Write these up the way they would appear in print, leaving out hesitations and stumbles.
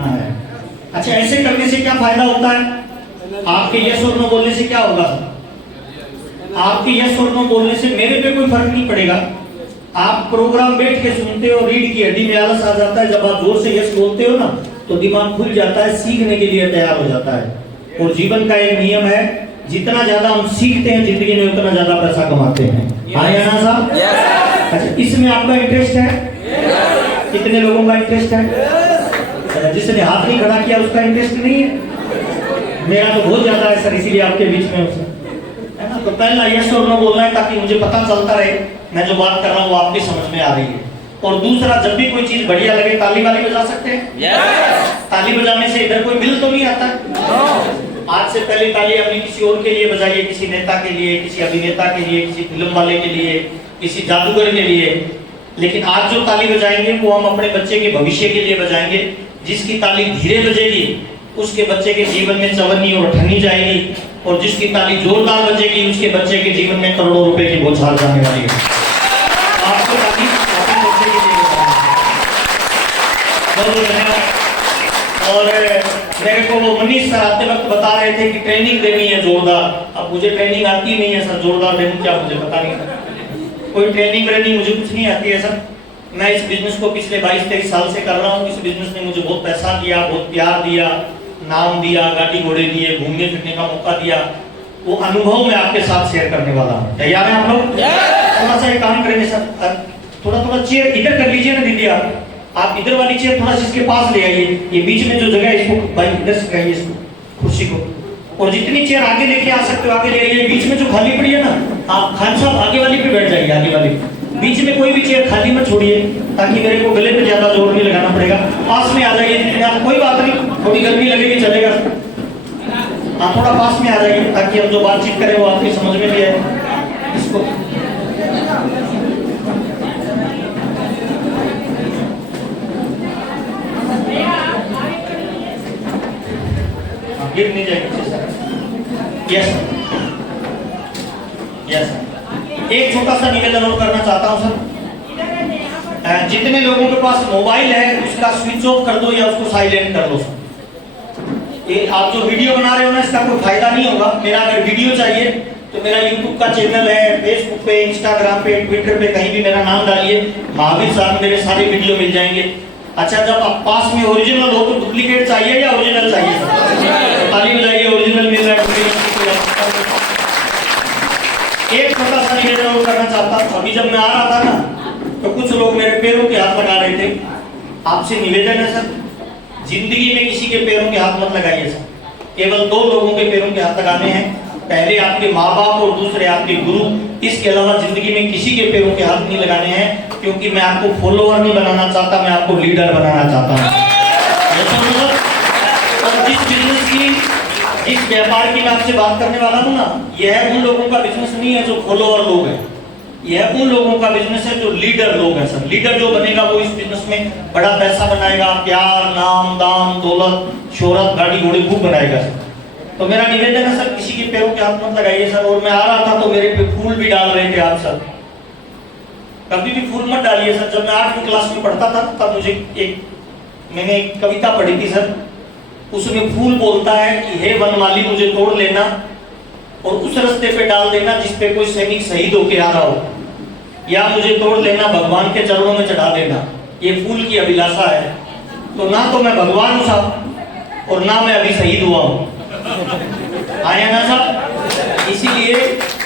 है। अच्छा, ऐसे करने से क्या फायदा होता है? आपके यस और नो बोलने से क्या होगा? आपके यस और नो बोलने से मेरे पे कोई फर्क नहीं पड़ेगा। आप प्रोग्राम बैठ के सुनते हो, रीढ़ की हड्डी में आलस आ जाता है। जब आप जोर से यस बोलते हो ना तो दिमाग खुल जाता है, सीखने के लिए तैयार हो जाता है। और जीवन का एक नियम है, जितना ज्यादा हम सीखते हैं जिंदगी में उतना ज्यादा पैसा कमाते हैं। हाँ या ना साहब? अच्छा, इसमें आपका इंटरेस्ट है? कितने लोगों का इंटरेस्ट है? जिसने हाथ नहीं खड़ा किया उसका इंटरेस्ट नहीं है। मेरा तो बहुत ज्यादा है सर, इसीलिए आपके बीच में है ना। तो पहला यस और नो बोलना है ताकि मुझे पता चलता रहे मैं जो बात कर रहा हूँ वो आपकी समझ में आ रही है। और दूसरा, जब भी कोई चीज बढ़िया लगे ताली वाली बजा सकते हैं। ताली बजाने से इधर कोई बिल तो नहीं आता। आज से पहले ताली अपनी किसी और के लिए बजाइए, किसी नेता के लिए, किसी अभिनेता के लिए, किसी फिल्म वाले के लिए, किसी जादूगर के लिए। लेकिन आज जो ताली बजाएंगे वो हम अपने बच्चे के भविष्य के लिए बजाएंगे। जिसकी ताली धीरे बजेगी उसके बच्चे के जीवन में चवन्नी और अठन्नी जाएगी, और जिसकी ताली जोरदार बजेगी उसके बच्चे के जीवन में करोड़ों रुपए की बौछार जाने वाली है। आपको ताली अपने बच्चे के लिए और मेरे को वो मनीष सर आते वक्त बता रहे थे कि ट्रेनिंग देनी है जोरदार। अब मुझे ट्रेनिंग आती नहीं है सर, जोरदार देनी क्या मुझे पता नहीं। कोई ट्रेनिंग मुझे कुछ नहीं आती है सर। मैं इस बिजनेस को पिछले 22-23 साल से कर रहा हूँ। इस बिजनेस ने मुझे बहुत पैसा दिया, बहुत प्यार दिया, नाम दिया, गाड़ी घोड़े दिए, घूमने फिरने का मौका दिया। वो अनुभव मैं आपके साथ शेयर करने वाला हूँ। तैयार हैं आप लोग? थोड़ा सा एक काम करेंगे सर, थोड़ा चेयर इधर कर लीजिए ना दीदी। आप इधर वाली चेयर थोड़ा सा इसके पास ले आइए। ये बीच में जो जगह है इसको भाई इधर से लगाइए इसको, कुर्सी को। और जितनी चेयर आगे लेके आ सकते हो आगे ले आइए। बीच में जो खाली पड़ी है ना, आप खान साहब आगे वाली पे बैठ जाइए, आगे वाली। बीच में कोई भी चेयर खाली मत छोड़िए ताकि मेरे को गले पे ज्यादा जोर नहीं लगाना पड़ेगा। पास में आ जाइए, कोई बात नहीं, थोड़ी गर्मी लगेगी चलेगा। हाँ, थोड़ा पास में आ जाइए ताकि हम जो बातचीत करें वो आपकी समझ में भी आए। इसको गिर नहीं जाएगी सर। Yes yes. एक छोटा सा निवेदन और करना चाहता हूं सर, जितने लोगों के पास मोबाइल है उसका स्विच ऑफ कर दो या उसको साइलेंट कर दो सर। ये आप जो वीडियो बना रहे हो ना इसका कोई फायदा नहीं होगा। मेरा अगर वीडियो चाहिए तो मेरा यूट्यूब का चैनल है, फेसबुक पे, इंस्टाग्राम पे, ट्विटर पे, कहीं भी मेरा नाम डालिए, महावीर साहब मेरे सारे वीडियो मिल जाएंगे। अच्छा, जब आप पास में ओरिजिनल हो तो डुप्लीकेट चाहिए या ओरिजिनल चाहिए? ताली बजाइए, ओरिजिनल मिल रहा है। एक छोटा सा निवेदन और करना चाहता हूं। अभी जब मैं आ रहा था ना तो कुछ लोग मेरे पैरों के हाथ लगा रहे थे। आपसे निवेदन है सर, जिंदगी में किसी के पैरों के हाथ मत लगाइए सर। केवल 2 लोगों के पैरों के हाथ लगाने हैं, पहले आपके माँ बाप और दूसरे आपके गुरु। इसके अलावा जिंदगी में किसी के पैरों के हाथ नहीं लगाने हैं, क्योंकि मैं आपको फॉलोअर नहीं बनाना चाहता, मैं आपको लीडर बनाना चाहता हूँ। और जिस बिजनेस की, जिस व्यापार की मैं आपसे बात करने वाला हूँ ना, यह उन लोगों का बिजनेस नहीं है जो फॉलोअर लोग हैं। यह उन लोगों का बिजनेस है जो लीडर लोग हैं सर। लीडर जो बनेगा वो इस बिजनेस में बड़ा पैसा बनाएगा, प्यार, नाम, दाम, दौलत, शोहरत, गाड़ी घोड़े खूब बनाएगा सर। तो मेरा निवेदन है सर, किसी के पैरों के हाथ मत लगाइए सर। और मैं आ रहा था तो मेरे पे फूल भी डाल रहे थे आप सर। कभी भी फूल मत डालिए सर। जब मैं 8वीं क्लास में पढ़ता था तब मैंने एक कविता पढ़ी थी सर। उसमें फूल बोलता है कि हे वनमाली मुझे तोड़ लेना और उस रास्ते पे डाल देना जिस पे कोई सैनिक शहीद होके आ रहा हो, या मुझे तोड़ लेना भगवान के चरणों में चढ़ा देना। ये फूल की अभिलाषा है। तो ना तो मैं भगवान हूं साहब और ना मैं अभी शहीद हुआ हूं। आया ना साहब? इसीलिए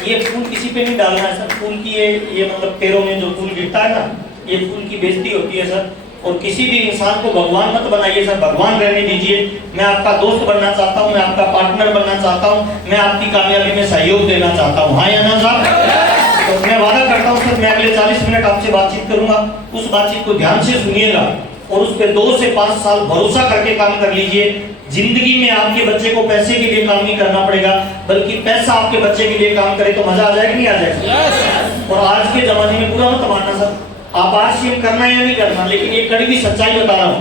ये फूल किसी पे नहीं डालना है सर। फूल की ये मतलब पैरों में जो फूल गिरता है ना, ये फूल की बेइज्जती होती है सर। और किसी भी इंसान को भगवान मत बनाइए सर, भगवान रहने दीजिए। मैं आपका दोस्त बनना चाहता हूँ, मैं आपका पार्टनर बनना चाहता हूँ, मैं आपकी कामयाबी में सहयोग देना चाहता हूँ। हाँ या ना साहब? तो मैं वादा करता हूँ सर, मैं अगले 40 मिनट आपसे बातचीत करूंगा। उस बातचीत को ध्यान से सुनिएगा और उस पर 2 से 5 साल भरोसा करके काम कर लीजिए। जिंदगी में आपके बच्चे को पैसे के लिए काम नहीं करना पड़ेगा, बल्कि पैसा आपके बच्चे के लिए काम करे तो मजा आ जाएगा नहीं आ जाएगा? और आज के जमाने में पूरा मत मानना सर, आप आज से करना या नहीं करना, लेकिन ये कड़वी सच्चाई बता रहा हूँ।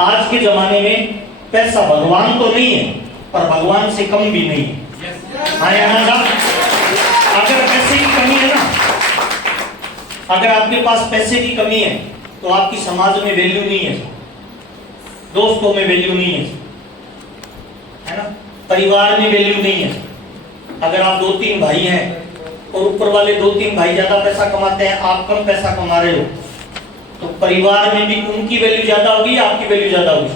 आज के जमाने में पैसा भगवान तो नहीं है पर भगवान से कम भी नहीं है। हाँ या ना साहब? अगर पैसे की कमी है ना, अगर आपके पास पैसे की कमी है तो आपकी समाज में वैल्यू नहीं है। दोस्तों में वैल्यू नहीं है ना, परिवार में वैल्यू नहीं है। अगर आप 2-3 भाई हैं और ऊपर वाले 2-3 भाई ज्यादा पैसा कमाते हैं, आप कम पैसा कमा रहे हो, तो परिवार में भी उनकी वैल्यू ज्यादा होगी या आपकी वैल्यू ज्यादा होगी?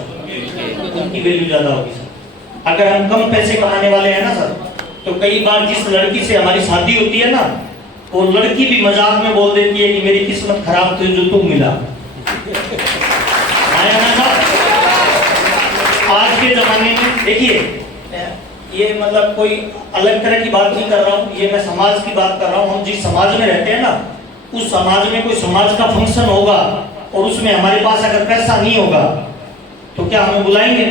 उनकी वैल्यू ज्यादा होगी सर। अगर हम कम पैसे कमाने वाले हैं ना सर, तो कई बार जिस लड़की से हमारी शादी होती है ना, वो लड़की भी मजाक में बोल देती है कि मेरी किस्मत खराब थी जो तुम मिला। आया ना सर? आज के जमाने में देखिए, ये मतलब कोई अलग तरह की बात नहीं कर रहा हूँ, ये मैं समाज की बात कर रहा हूँ। हम जिस समाज में रहते हैं ना, उस समाज में कोई समाज का फंक्शन होगा और उसमें हमारे पास अगर पैसा नहीं होगा तो क्या हमें बुलाएंगे?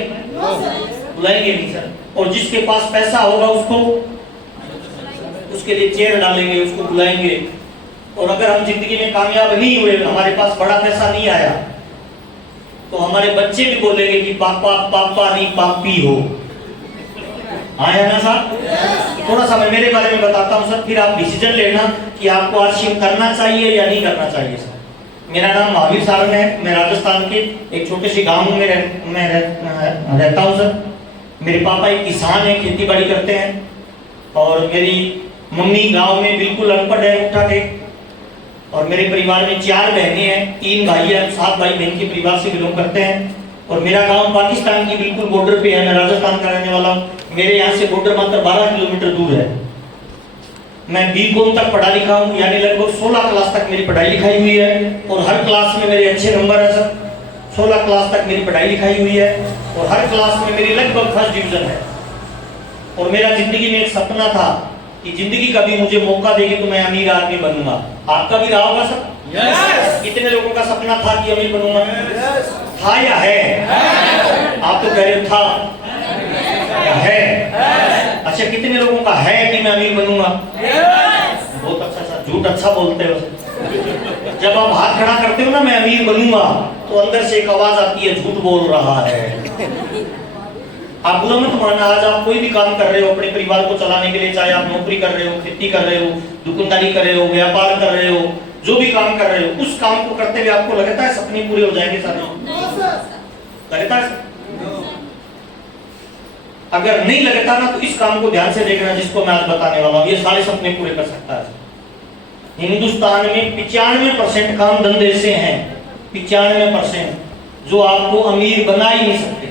बुलाएंगे नहीं सर। और जिसके पास पैसा होगा उसको, उसके लिए चेयर डालेंगे, उसको बुलाएंगे। और अगर हम जिंदगी में कामयाब नहीं हुए, हमारे पास बड़ा पैसा नहीं आया, तो हमारे बच्चे भी बोलेंगे कि पापा पापा नहीं पापी हो। आया ना साहब? थोड़ा सा मैं मेरे बारे में बताता हूँ सर, फिर आप डिसीजन लेना कि आपको आरसीएम करना चाहिए या नहीं करना चाहिए सर। मेरा नाम महावीर सारंग है, मैं राजस्थान के एक छोटे से गांव में रहता हूँ सर। मेरे पापा एक किसान है, खेती बाड़ी करते हैं, और मेरी मम्मी गांव में बिल्कुल अनपढ़ है, उठा टेक। और मेरे परिवार में 4 बहनें हैं, 3 भाई हैं, 7 भाई बहन के परिवार से बिलोंग करते हैं। और मेरा गांव पाकिस्तान की बिल्कुल बॉर्डर पे है, मैं राजस्थान का रहने वाला हूँ। मेरे यहाँ से बॉर्डर मात्र 12 किलोमीटर दूर है। मैं बीकॉम तक पढ़ा लिखा हूँ, यानी लगभग 16 क्लास तक मेरी पढ़ाई लिखाई हुई है, और हर क्लास में मेरे अच्छे नंबर है सर। 16 क्लास तक मेरी पढ़ाई लिखाई हुई है, और हर क्लास में मेरी लगभग फर्स्ट डिवीजन है। और मेरा जिंदगी में एक सपना था कि जिंदगी कभी मुझे मौका देगी तो मैं अमीर आदमी बनूंगा। आपका भी रहा होगा सर? yes. कितने लोगों का सपना था कि अमीर बनूंगा? yes. था या है? आप तो कह रहे हो था या है? अच्छा, कितने लोगों का है कि मैं अमीर बनूंगा? बहुत अच्छा सर, झूठ अच्छा बोलते हो। जब आप हाथ खड़ा करते हो ना मैं अमीर बनूंगा, तो अंदर से एक आवाज आती है झूठ बोल रहा है। आप बुरा मत मानना, आज आप कोई भी काम कर रहे हो अपने परिवार को चलाने के लिए, चाहे आप नौकरी कर रहे हो, खेती कर रहे हो, दुकानदारी कर रहे हो, व्यापार कर रहे हो, जो भी काम कर रहे हो, उस काम को करते हुए आपको लगता है सपने पूरे हो जाएंगे सारे? लगता है? अगर नहीं लगता ना, तो इस काम को ध्यान से देखना जिसको मैं आज बताने वाला हूँ, ये सारे सपने पूरे कर सकता है। हिंदुस्तान में 95% काम धंधे से हैं, 95%, जो आपको अमीर बना ही नहीं सकते।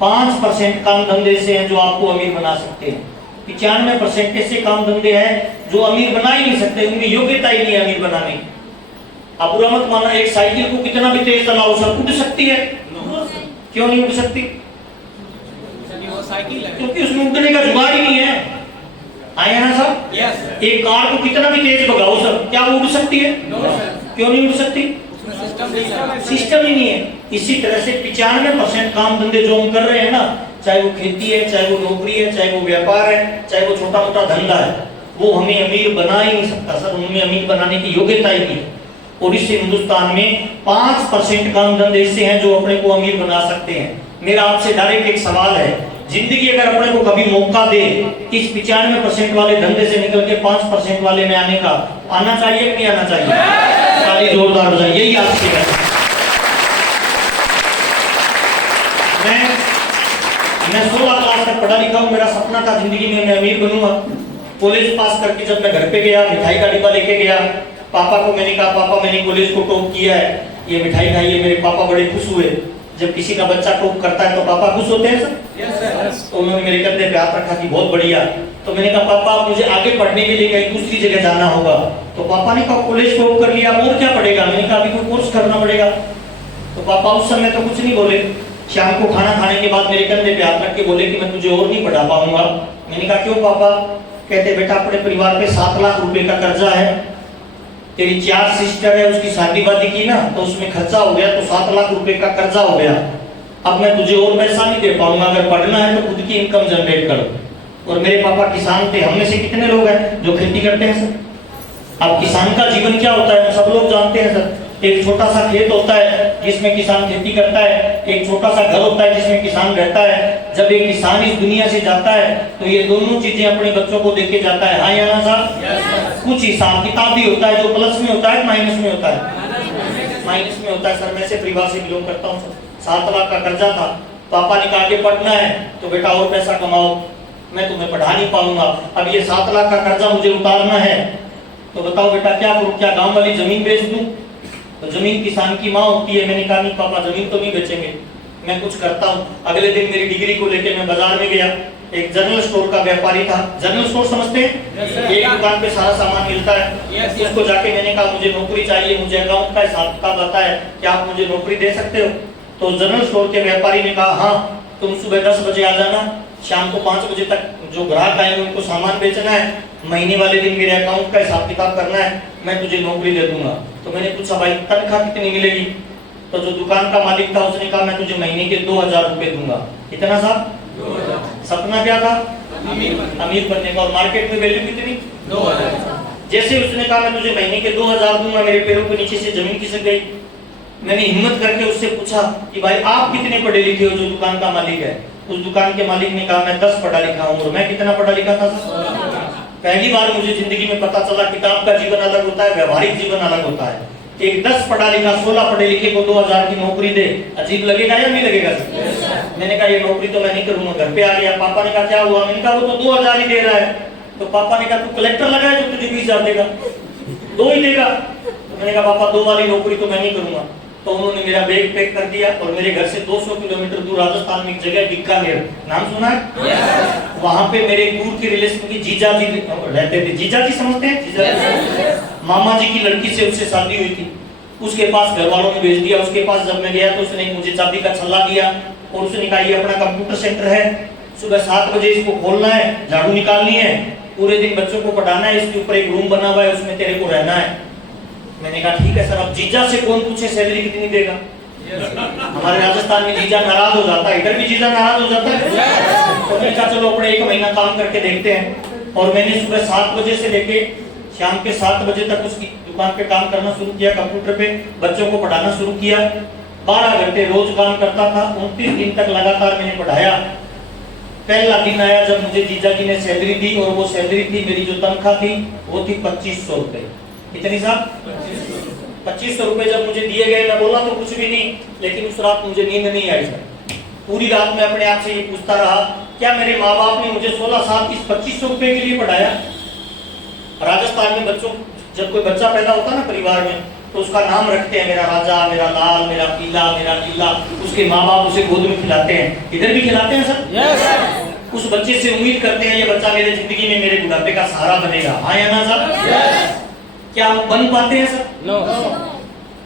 5% काम धंधे से हैं जो आपको अमीर बना सकते हैं। 95% ऐसे काम धंधे हैं जो अमीर बना ही नहीं सकते, उनकी योग्यता ही नहीं है अमीर बनाने की। आप बुरा मत मानना, एक साइकिल को कितना भी तेज चलाओ सब उड़ सकती है? क्यों नहीं उड़ सकती? क्योंकि उसमें उड़ने का जुगाड़ ही नहीं है। आया ना सब? yes. एक कार को कितना भी तेज भगाओ सब, क्या वो उड़ सकती है? क्यों नहीं उड़ सकती? सिस्टम ही नहीं है। इसी तरह से 95% काम धंधे जो हम कर रहे हैं ना, चाहे वो खेती है, चाहे वो नौकरी है, चाहे वो व्यापार है, चाहे वो छोटा मोटा धंधा है, वो हमें अमीर बना ही नहीं सकता सर, उनमें अमीर बनाने की योग्यता ही नहीं है। और इससे हिंदुस्तान में 5% काम धंधे ऐसे हैं जो अपने को अमीर बना सकते हैं। मेरा आपसे डायरेक्ट एक सवाल है, जिंदगी अगर अपने को कभी मौका दे इस 95% वाले धंधे से निकल के 5% वाले में आने का, आना चाहिए कि नहीं आना चाहिए? ताली जोरदार हो जाए। यही आपसे है। मैं 16 क्लास तक पढ़ा लिखा हूँ, मेरा सपना था जिंदगी में मैं अमीर बनूंगा। कॉलेज पास करके जब मैं घर पे गया, मिठाई का डिब्बा लेके गया, पापा को मैंने कहा पापा मैंने कॉलेज को टॉप किया है, ये मिठाई खाई है। मेरे पापा बड़े खुश हुए। जब किसी का बच्चा टॉप करता है तो पापा खुश होते हैं सर? yes, तो उन्होंने मेरे कंधे पे हाथ रखा कि बहुत बढ़िया। तो मैंने कहा पापा मुझे आगे पढ़ने के लिए कहीं दूसरी जगह जाना होगा। तो पापा ने कहा कॉलेज टॉप कर लिया और क्या पढ़ेगा? मैंने कहा अभी कोई कोर्स करना पड़ेगा। तो पापा उस समय तो कुछ नहीं बोले। शाम को खाना खाने के बाद मेरे कंधे पे हाथ रख के बोले कि मैं तुझे और नहीं पढ़ा पाऊंगा। मैंने कहा क्यों पापा? कहते बेटा अपने परिवार पे 7 लाख रुपए का कर्जा है, तेरी 4 सिस्टर है, उसकी शादी वादी की ना तो उसमें खर्चा हो गया, तो 7 लाख रुपए का कर्जा हो गया। अब मैं तुझे और पैसा नहीं दे पाऊंगा, अगर पढ़ना है तो खुद की इनकम जनरेट करो। और मेरे पापा किसान थे। हम में से कितने लोग हैं जो खेती करते हैं सर? अब किसान का जीवन क्या होता है सब लोग जानते हैं सर। एक छोटा सा खेत होता है जिसमें किसान खेती करता है, एक छोटा सा घर होता है जिसमें किसान रहता है। जब एक किसान इस दुनिया से जाता है तो ये दोनों चीजें अपने बच्चों को देके जाता है। हाँ या ना साहब? कुछ हिसाब किताब भी होता है जो प्लस में होता है, माइनस में होता है। माइनस में होता है सर। मैं ऐसे परिवार से बिलोंग करता हूँ सर। 7 लाख का कर्जा था, पापा ने कहा आगे पढ़ना है तो बेटा और पैसा कमाओ, मैं तुम्हें पढ़ा नहीं पाऊंगा। अब ये 7 लाख का कर्जा मुझे उतारना है, तो बताओ बेटा क्या करूं? क्या गांव वाली जमीन बेच दूं? तो जमीन किसान की माँ होती है। मैंने कहा नहीं पापा, जमीन तो नहीं बेचेंगे, मैं कुछ करता हूँ। अगले दिन मेरी डिग्री को लेकर मैं बाजार में गया। एक जनरल स्टोर का व्यापारी था। जनरल स्टोर समझते हैं? एक दुकान पे सारा सामान मिलता है। उसको जाके मैंने कहा मुझे नौकरी चाहिए, मुझे अकाउंट का हिसाब किताब आता है, क्या आप मुझे नौकरी दे सकते हो? तो जनरल स्टोर के व्यापारी ने कहा हाँ, तुम सुबह 10 बजे आ जाना, शाम को 5 बजे तक जो ग्राहक आएंगे उनको सामान बेचना है, महीने वाले दिन मेरे अकाउंट का हिसाब किताब करना है, मैं तुझे नौकरी दे दूंगा। तो मैंने पूछा भाई तनख्वाह कितनी मिलेगी? तो जो दुकान का मालिक था उसने कहा मैं तुझे महीने के 2000 रुपए दूंगा। कितना साहब? 2000। सपना क्या था? अमीर बनने का। और मार्केट में वैल्यू कितनी? 2000। जैसे उसने कहा मैं तुझे महीने के 2000 दूंगा, मेरे पैरों के नीचे से जमीन खिसक गई। मैंने हिम्मत करके उससे पूछा कि भाई आप कितने पढ़े लिखे हो? जो दुकान का मालिक है, उस दुकान के मालिक ने कहा मैं 10 पढ़ा लिखा हूँ। और मैं कितना पढ़ा लिखा था? पहली बार मुझे जिंदगी में पता चला किताब का जीवन अलग होता है, व्यवहारिक जीवन अलग होता है। एक 10 पढ़ा लिखा 16 पढ़े लिखे को 2000 की नौकरी दे, अजीब लगेगा या नहीं लगेगा? मैंने कहा ये नौकरी तो मैं नहीं करूंगा। घर पे आ गया, पापा ने कहा क्या हुआ? मैंने कहा वो तो 2000 ही दे रहा है। तो पापा ने कहा तू कलेक्टर लगा है जो तुझे 20,000 देगा? 2 ही देगा। तो मैंने कहा पापा 2 वाली नौकरी तो मैं नहीं करूंगा। तो उन्होंने मेरा बैग पैक कर दिया और मेरे घर से 200 किलोमीटर दूर राजस्थान में एक जगह बीकानेर, नाम सुना है? वहां पे मेरे दूर के रिलेशन की जीजा जी रहते थे। जीजा जी समझते हैं? जीजा जी मामा जी की लड़की से उससे शादी हुई थी। उसके पास घर वालों ने भेज दिया। उसके पास जब मैं गया तो उसने मुझे चाबी का छल्ला दिया और उसने कहा ये अपना कंप्यूटर सेंटर है, सुबह 7 बजे इसको खोलना है, झाड़ू निकालनी है, पूरे दिन बच्चों को पढ़ाना है, इसके ऊपर एक रूम बना हुआ है उसमें तेरे को रहना है। मैंने कहा ठीक है सर। अब जीजा से कौन पूछे सैलरी कितनी देगा? हमारे राजस्थान में जीजा नाराज हो जाता है, इधर भी जीजा नाराज हो जाता है। तो मैंने कहा चलो अपने 1 महीना काम करके देखते हैं। और मैंने सुबह 7 बजे से लेके शाम के 7 बजे तक उसकी दुकान पे काम करना शुरू किया, कंप्यूटर पे बच्चों को पढ़ाना शुरू किया। 12 घंटे रोज काम करता था। 29 दिन तक लगातार मैंने पढ़ाया। पहला दिन आया जब मुझे जीजा जी ने सैलरी दी और वो सैलरी थी, मेरी जो तनख्वाह थी वो थी 2500 रुपए। कितनी साहब? 2500 रुपए जब मुझे दिए गए, मैं बोला तो कुछ भी नहीं, लेकिन उस रात मुझे नींद नहीं आई सर। पूरी रात में अपने आप से ये पूछता रहा क्या मेरे माँ बाप ने मुझे 16 साल इस 2500 रुपए के लिए पढ़ाया? राजस्थान में बच्चों जब कोई बच्चा पैदा होता है ना परिवार में, तो उसका नाम रखते हैं, मेरा राजा, मेरा लाल, मेरा पीला, मेरा नीला। उसके माँ बाप उसे गोद में खिलाते हैं। इधर भी खिलाते हैं सर? yes. उस बच्चे से उम्मीद करते हैं ये बच्चा मेरे जिंदगी में मेरे बुढ़ापे का सहारा बनेगा। हाँ या ना सर? yes. क्या हम बन पाते हैं सर? no.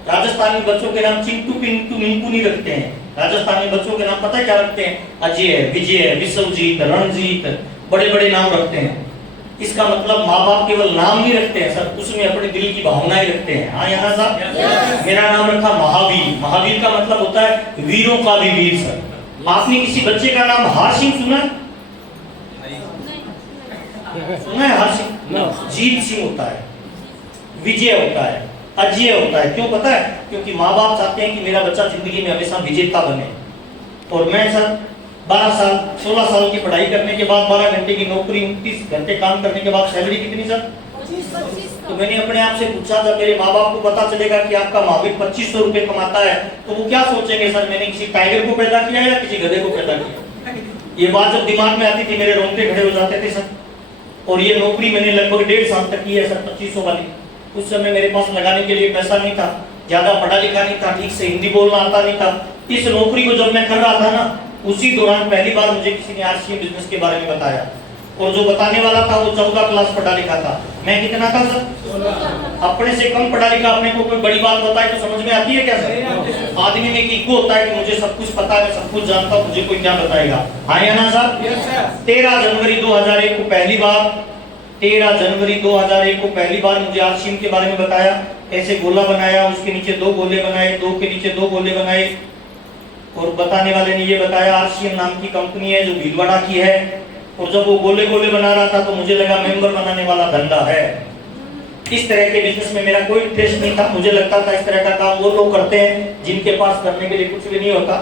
राजस्थानी बच्चों के नाम चिंटू पिंटू मिंटू नहीं रखते हैं। राजस्थानी बच्चों के नाम पता है क्या रखते हैं? अजय, विजय, विश्वजीत, रणजीत, बड़े बड़े नाम रखते हैं। इसका मतलब माँ बाप केवल नाम नहीं रखते हैं सर, उसमें अपने दिल की भावनाएं रखते हैं। हाँ यहाँ साहब? मेरा नाम रखा महावीर। महावीर का मतलब होता है वीरों का भी वीर सर। आपने किसी बच्चे का नाम हासिम सुना? सुना है हासिम? जीत सिंह होता है, विजय होता है, अजय होता है। क्यों पता है? क्योंकि माँ बाप चाहते हैं कि मेरा बच्चा जिंदगी में हमेशा विजेता बने। और मैं सर 12 साल 16 साल की पढ़ाई करने के बाद 12 घंटे की नौकरी, 29 घंटे काम करने के बाद सैलरी कितनी सर? 25। तो मैंने अपने आप से पूछा जब मेरे माँ बाप को पता चलेगा कि आपका महावीर 2500 रुपए कमाता है तो वो क्या सोचेंगे सर मैंने किसी टाइगर को पैदा किया या किसी गधे को पैदा किया? ये बात जब दिमाग में आती थी मेरे रोंगटे खड़े हो जाते थे सर। और ये नौकरी मैंने लगभग 1.5 साल तक की है सर, 2500 वाली। उस समय मेरे पास लगाने के लिए पैसा नहीं था, ज्यादा पढ़ा लिखा नहीं था, ठीक से हिंदी बोलना आता नहीं था। इस नौकरी को जब मैं कर रहा था ना, उसी दौरान पहली बार मुझे किसी ने आरसीएम बिजनेस के बारे में बताया। और जो बताने वाला था वो 14 क्लास पढ़ा लिखा था। मैं कितना था सर? 16। अपने से कम पढ़ा लिखा अपने को कोई बड़ी बात बताए तो समझ में आती है क्या सर? आदमी में एक ईगो होता है कि मुझे सब कुछ पता है, मैं सब कुछ जानता हूँ, मुझे कोई क्या बताएगा। हाँ या ना साहब? 13 जनवरी 2001 को पहली बार 13 जनवरी 2001 को पहली बार मुझे आरसीएम के बारे में बताया। ऐसे गोला बनाया, उसके नीचे 2 गोले बनाए, 2 के नीचे 2 गोले बनाए। और बताने वाले ने ये बताया आरसीएम नाम की कंपनी है जो भीलवाड़ा की है। और जब वो गोले गोले बना रहा था तो मुझे लगा मेंबर बनाने वाला धंधा है। इस तरह के बिजनेस में मेरा कोई इंटरेस्ट नहीं था। मुझे लगता था इस तरह का काम वो लोग करते हैं जिनके पास करने के लिए कुछ भी नहीं होता।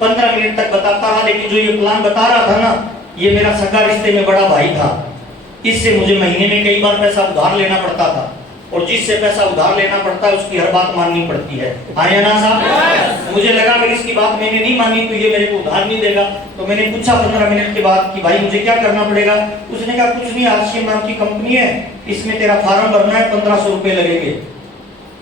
15 मिनट तक बताता रहा, लेकिन जो ये प्लान बता रहा था ना, ये मेरा सगा रिश्ते में बड़ा भाई था। इससे मुझे महीने में कई बार पैसा उधार लेना पड़ता था। और जिससे पैसा उधार लेना पड़ता है उसकी हर बात माननी पड़ती है। हाँ या ना साहब? मुझे लगा अगर इसकी बात मैंने नहीं मानी तो ये मेरे को उधार नहीं देगा, तो मैंने पूछा 15 मिनट के बाद कि भाई मुझे क्या करना पड़ेगा? उसने कहा कुछ नहीं, आरसीएम नाम की कंपनी है, इसमें तेरा फार्म भरना है, 1500 रुपए लगेंगे।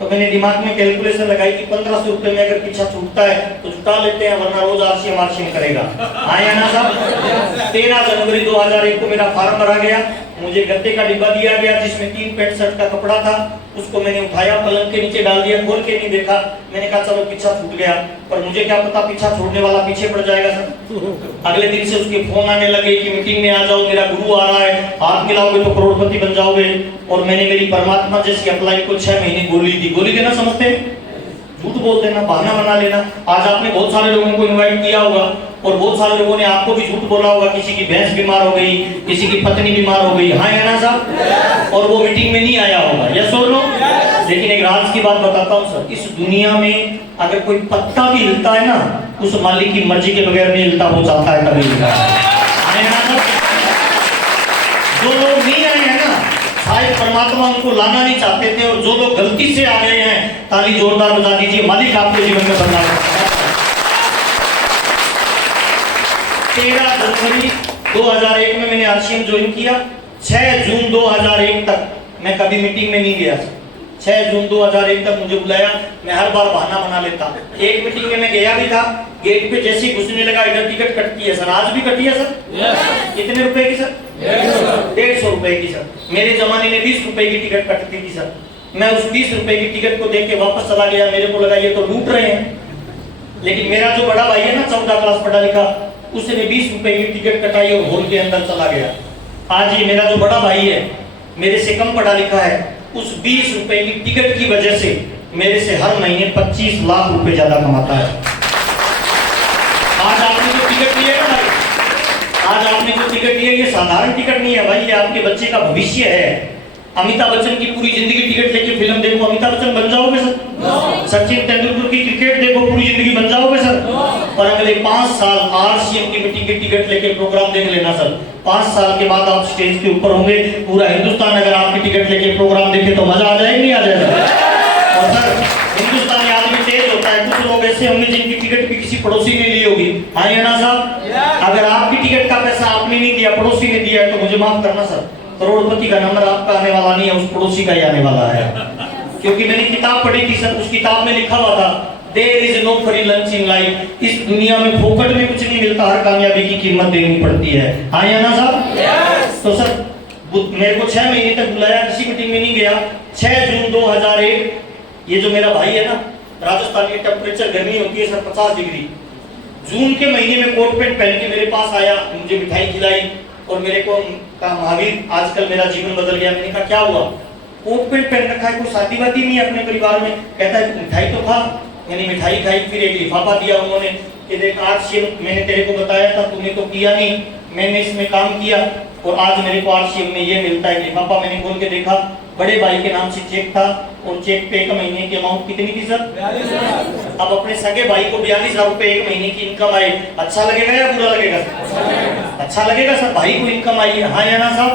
तो मैंने दिमाग में कैलकुलेशन लगाई कि 1500 रुपए में अगर पीछा छूटता है तो छुटा लेते हैं, वरना रोज आरसीएम करेगा। हाँ या ना साहब? 13 जनवरी 2001 को मेरा फार्म भरा गया, मुझे गद्दे का डिब्बा दिया गया जिसमें 3 पैंट शर्ट का कपड़ा था, उसको मैंने उठाया, पलंग के नीचे डाल दिया, खोल के नहीं देखा। मैंने कहा चलो पीछा छूट गया, पर मुझे क्या पता पीछा छोड़ने वाला पीछे पड़ जाएगा सर। अगले दिन से उसके फोन आने लगे कि मीटिंग में आ जाओ, मेरा गुरु आ रहा है, हाथ मिलाओगे तो करोड़पति बन जाओगे। और मैंने मेरी परमात्मा जैसी अप्लाई को 6 महीने गोली दी। गोली देना समझते हैं? झूठ बोल देना, बहाना बना लेना। आज आपने बहुत सारे लोगों को इनवाइट किया होगा और बहुत सारे लोगों ने आपको भी झूठ बोला होगा, किसी की भैंस बीमार हो गई, किसी की पत्नी बीमार हो गई। हाँ या ना साहब? और वो मीटिंग में नहीं आया होगा, यस और नो? लेकिन एक राज की बात बताता हूँ सर, इस दुनिया में अगर कोई पत्ता भी हिलता है ना, उस मालिक की मर्जी के बगैर नहीं हिलता, वो चाहता है तभी हिलता है। हाँ या ना सर? जो लोग नहीं आए हैं ना, शायद परमात्मा उनको लाना नहीं चाहते थे, और जो लोग गलती से आ गए हैं, ताली जोरदार बजा दीजिए, मालिक आपके जीवन में बदलाव। 13 जनवरी 2001 में मैंने आरसीएम ज्वाइन किया। 6 जून 2001 तक मैं कभी मीटिंग में नहीं गया। 6 जून 2001 तक मुझे बुलाया, मैं हर बार बहाना बना लेता। एक मीटिंग में मैं गया भी था, गेट पे जैसे ही घुसने लगा, इधर टिकट कटती है सर, आज भी कटी है सर। कितने रुपए की सर? 150 रुपए की सर। मेरे जमाने में 20 रुपए की टिकट कटती थी सर। मैं उस 20 रुपए की टिकट को देख के वापस चला गया, मेरे को लगा ये तो लूट रहे हैं। लेकिन मेरा जो बड़ा भाई है ना, 14 क्लास पढ़ा लिखा, उसने 20 रुपए की टिकट कटाई और हॉल के अंदर चला गया। आज ये मेरा जो बड़ा भाई है, मेरे से कम पढ़ा लिखा है, उस 20 रुपए की टिकट की वजह से मेरे से हर महीने 25 लाख रुपए ज्यादा कमाता है। आज आपने जो टिकट लिया है ना, आज आपने जो टिकट लिया, ये साधारण टिकट नहीं है भाई, ये आपके बच्चे का भविष्य है। अमिताभ बच्चन की पूरी जिंदगी टिकट लेके फिल्म देखो, अमिताभ बच्चन बन जाओगे सर। सचिन तेंदुलकर की क्रिकेट देखो, पूरी जिंदगी बन जाओगे सर। और अगले 5 साल आरसीएम की मीटिंग की टिकट लेके प्रोग्राम देख लेना सर। 5 साल के बाद आप स्टेज के ऊपर होंगे, पूरा हिंदुस्तान अगर आपकी टिकट लेके प्रोग्राम देखे तो मजा आ जाएगा, नहीं आ जाएगा? और सर हिंदुस्तानी आदमी तेज होता है, कुछ लोग ऐसे होंगे जिनकी टिकट भी किसी पड़ोसी ने ली होगी। हाँ या ना साहब? अगर आपकी टिकट का पैसा आपने नहीं दिया, पड़ोसी ने दिया है, तो मुझे माफ करना सर, करोड़पति का नंबर आपका आने वाला नहीं है, उस पड़ोसी का ही आने वाला है। क्योंकि मैंने किताब पढ़ी थी सर, उस किताब में लिखा हुआ था, there is no free lunch in life. इस दुनिया में फोकट में कुछ नहीं मिलता, हर कामयाबी की कीमत देनी पड़ती है। हाँ या ना साहब? तो सर मेरे को 6 महीने तक बुलाया, किसी मीटिंग में नहीं गया। 6 जून 2001, ये जो मेरा भाई है ना, राजस्थान की टेम्परेचर गर्मी होती है सर 50 डिग्री। जून के महीने में कोट पैंट पहन के मेरे पास आया, मुझे मिठाई खिलाई और मेरे को कहा महावीर आजकल मेरा जीवन बदल गया। मैंने कहा क्या हुआ? कोट पैंट पहन रखा है, कोई शादी वादी नहीं है अपने परिवार में? कहता है मिठाई तो खा। मैंने मिठाई खाई, फिर एक लिफाफा दिया उन्होंने कि देख आरसीएम मैंने तेरे को बताया था, तूने तो किया नहीं, मैंने इसमें काम किया और आज मेरे को आरसीएम में ये मिलता है। लिफाफा मैंने खोल के देखा, बड़े भाई के नाम से चेक था और चेक पे 1 महीने की अमाउंट कितनी थी सर? 42,000। अब अपने सगे भाई को 42,000 रुपए 1 महीने की इनकम आए, अच्छा लगेगा या बुरा लगेगा? अच्छा लगेगा सर, भाई को इनकम आई है। हाँ या ना साहब?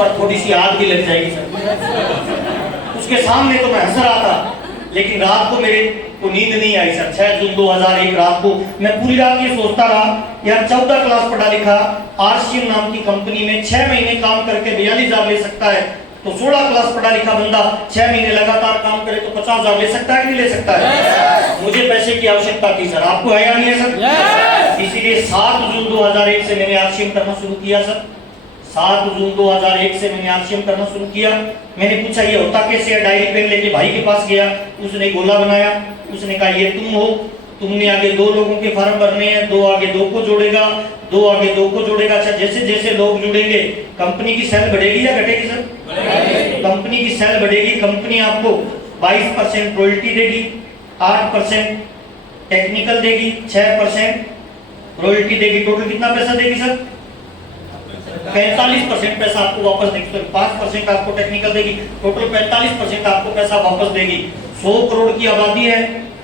पर थोड़ी सी आग भी लग जाएगी सर। उसके सामने तो मैं हंस रहा था, लेकिन रात को मेरे को नींद नहीं आई सर। 6 जून 2001 रात को मैं पूरी रात ये सोचता रहा, यार 14 क्लास पढ़ा लिखा आरसीएम नाम की कंपनी में 6 महीने काम करके 42,000 ले सकता है, तो 16 क्लास पढ़ा लिखा बंदा 6 महीने लगातार काम करे तो 50,000 ले सकता है कि नहीं ले सकता है? मुझे पैसे की आवश्यकता थी सर, आपको है या नहीं है सर? इसीलिए 7 जून 2001 से मैंने आरसीएम करना शुरू किया सर। 7 जून 2001 से मैंने आरसीएम करना शुरू किया। मैंने पूछा ये होता कैसे है, डायरी पेन लेके भाई के पास गया, उसने गोला बनाया, उसने कहा ये तुम हो, तुमने आगे 2 लोगों के फॉर्म भरने हैं, 2 आगे 2 को जोड़ेगा, 2 आगे 2 को जोड़ेगा। अच्छा जैसे जैसे लोग जुड़ेंगे कंपनी की सेल बढ़ेगी या घटेगी सर? कंपनी की सेल बढ़ेगी। कंपनी आपको 22% रॉयल्टी देगी, 8% टेक्निकल देगी, 6% रॉयल्टी देगी। टोटल कितना पैसा देगी सर? 45% पैसा आपको वापस देगी। तो 5% आपको टेक्निकल देगी, टोटल 45% आपको पैसा वापस देगी। 100 करोड़ की आबादी है,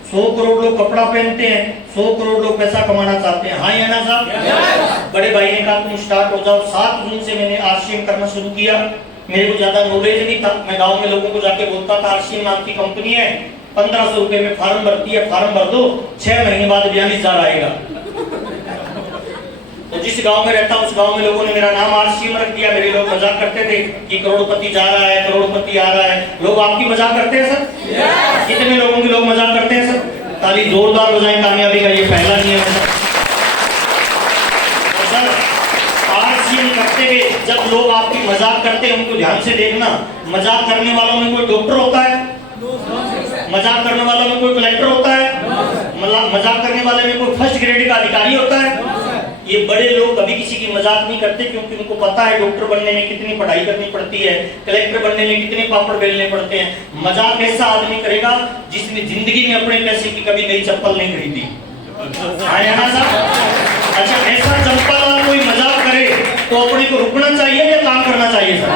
100 करोड़ लोग कपड़ा पहनते हैं, 100 करोड़ लोग पैसा कमाना चाहते हैं। हाँ या ना साहब? बड़े भाई ने कहा तुम स्टार्ट हो जाओ। 7 जून से मैंने आरसीएम करना शुरू किया। मेरे को ज्यादा नॉलेज नहीं था। मैं गांव में लोगों को जाके बोलता था आरसीएम नाम की कंपनी है, 1500 रुपए में फार्म भरती है, फार्म भर दो, 6 महीने बाद 42,000 आएगा। तो जिस गांव में रहता उस गांव में लोगों ने मेरा नाम आरसीएम रख दिया। मेरे लोग मजाक करते थे कि करोड़पति जा रहा है, करोड़पति आ रहा है। लोग आपकी मजाक करते हैं सर? कितने लोगों की लोग मजाक करते हैं सर? ताली जोरदार बजाएं, कामयाबी का ये पहला नियम है सर। आरसीएम करते हुए जब लोग आपकी मजाक करते हैं उनको ध्यान से देखना। मजाक करने वालों में कोई डॉक्टर होता है? मजाक करने वालों में कोई कलेक्टर होता है? मजाक करने वाले में कोई फर्स्ट ग्रेड का अधिकारी होता है? ये बड़े लोग कभी किसी की मजाक नहीं करते, क्योंकि उनको पता है डॉक्टर बनने में कितनी पढ़ाई करनी पड़ती है, कलेक्टर बनने में कितने पापड़ बेलने पड़ते हैं। मजाक ऐसा आदमी करेगा जिसने जिंदगी में अपने पैसे की कभी नई चप्पल नहीं खरीदी। आया ना साहब? अच्छा, ऐसा चप्पल वाला कोई मजाक करे तो अपने को रुकना चाहिए या काम करना चाहिए सर?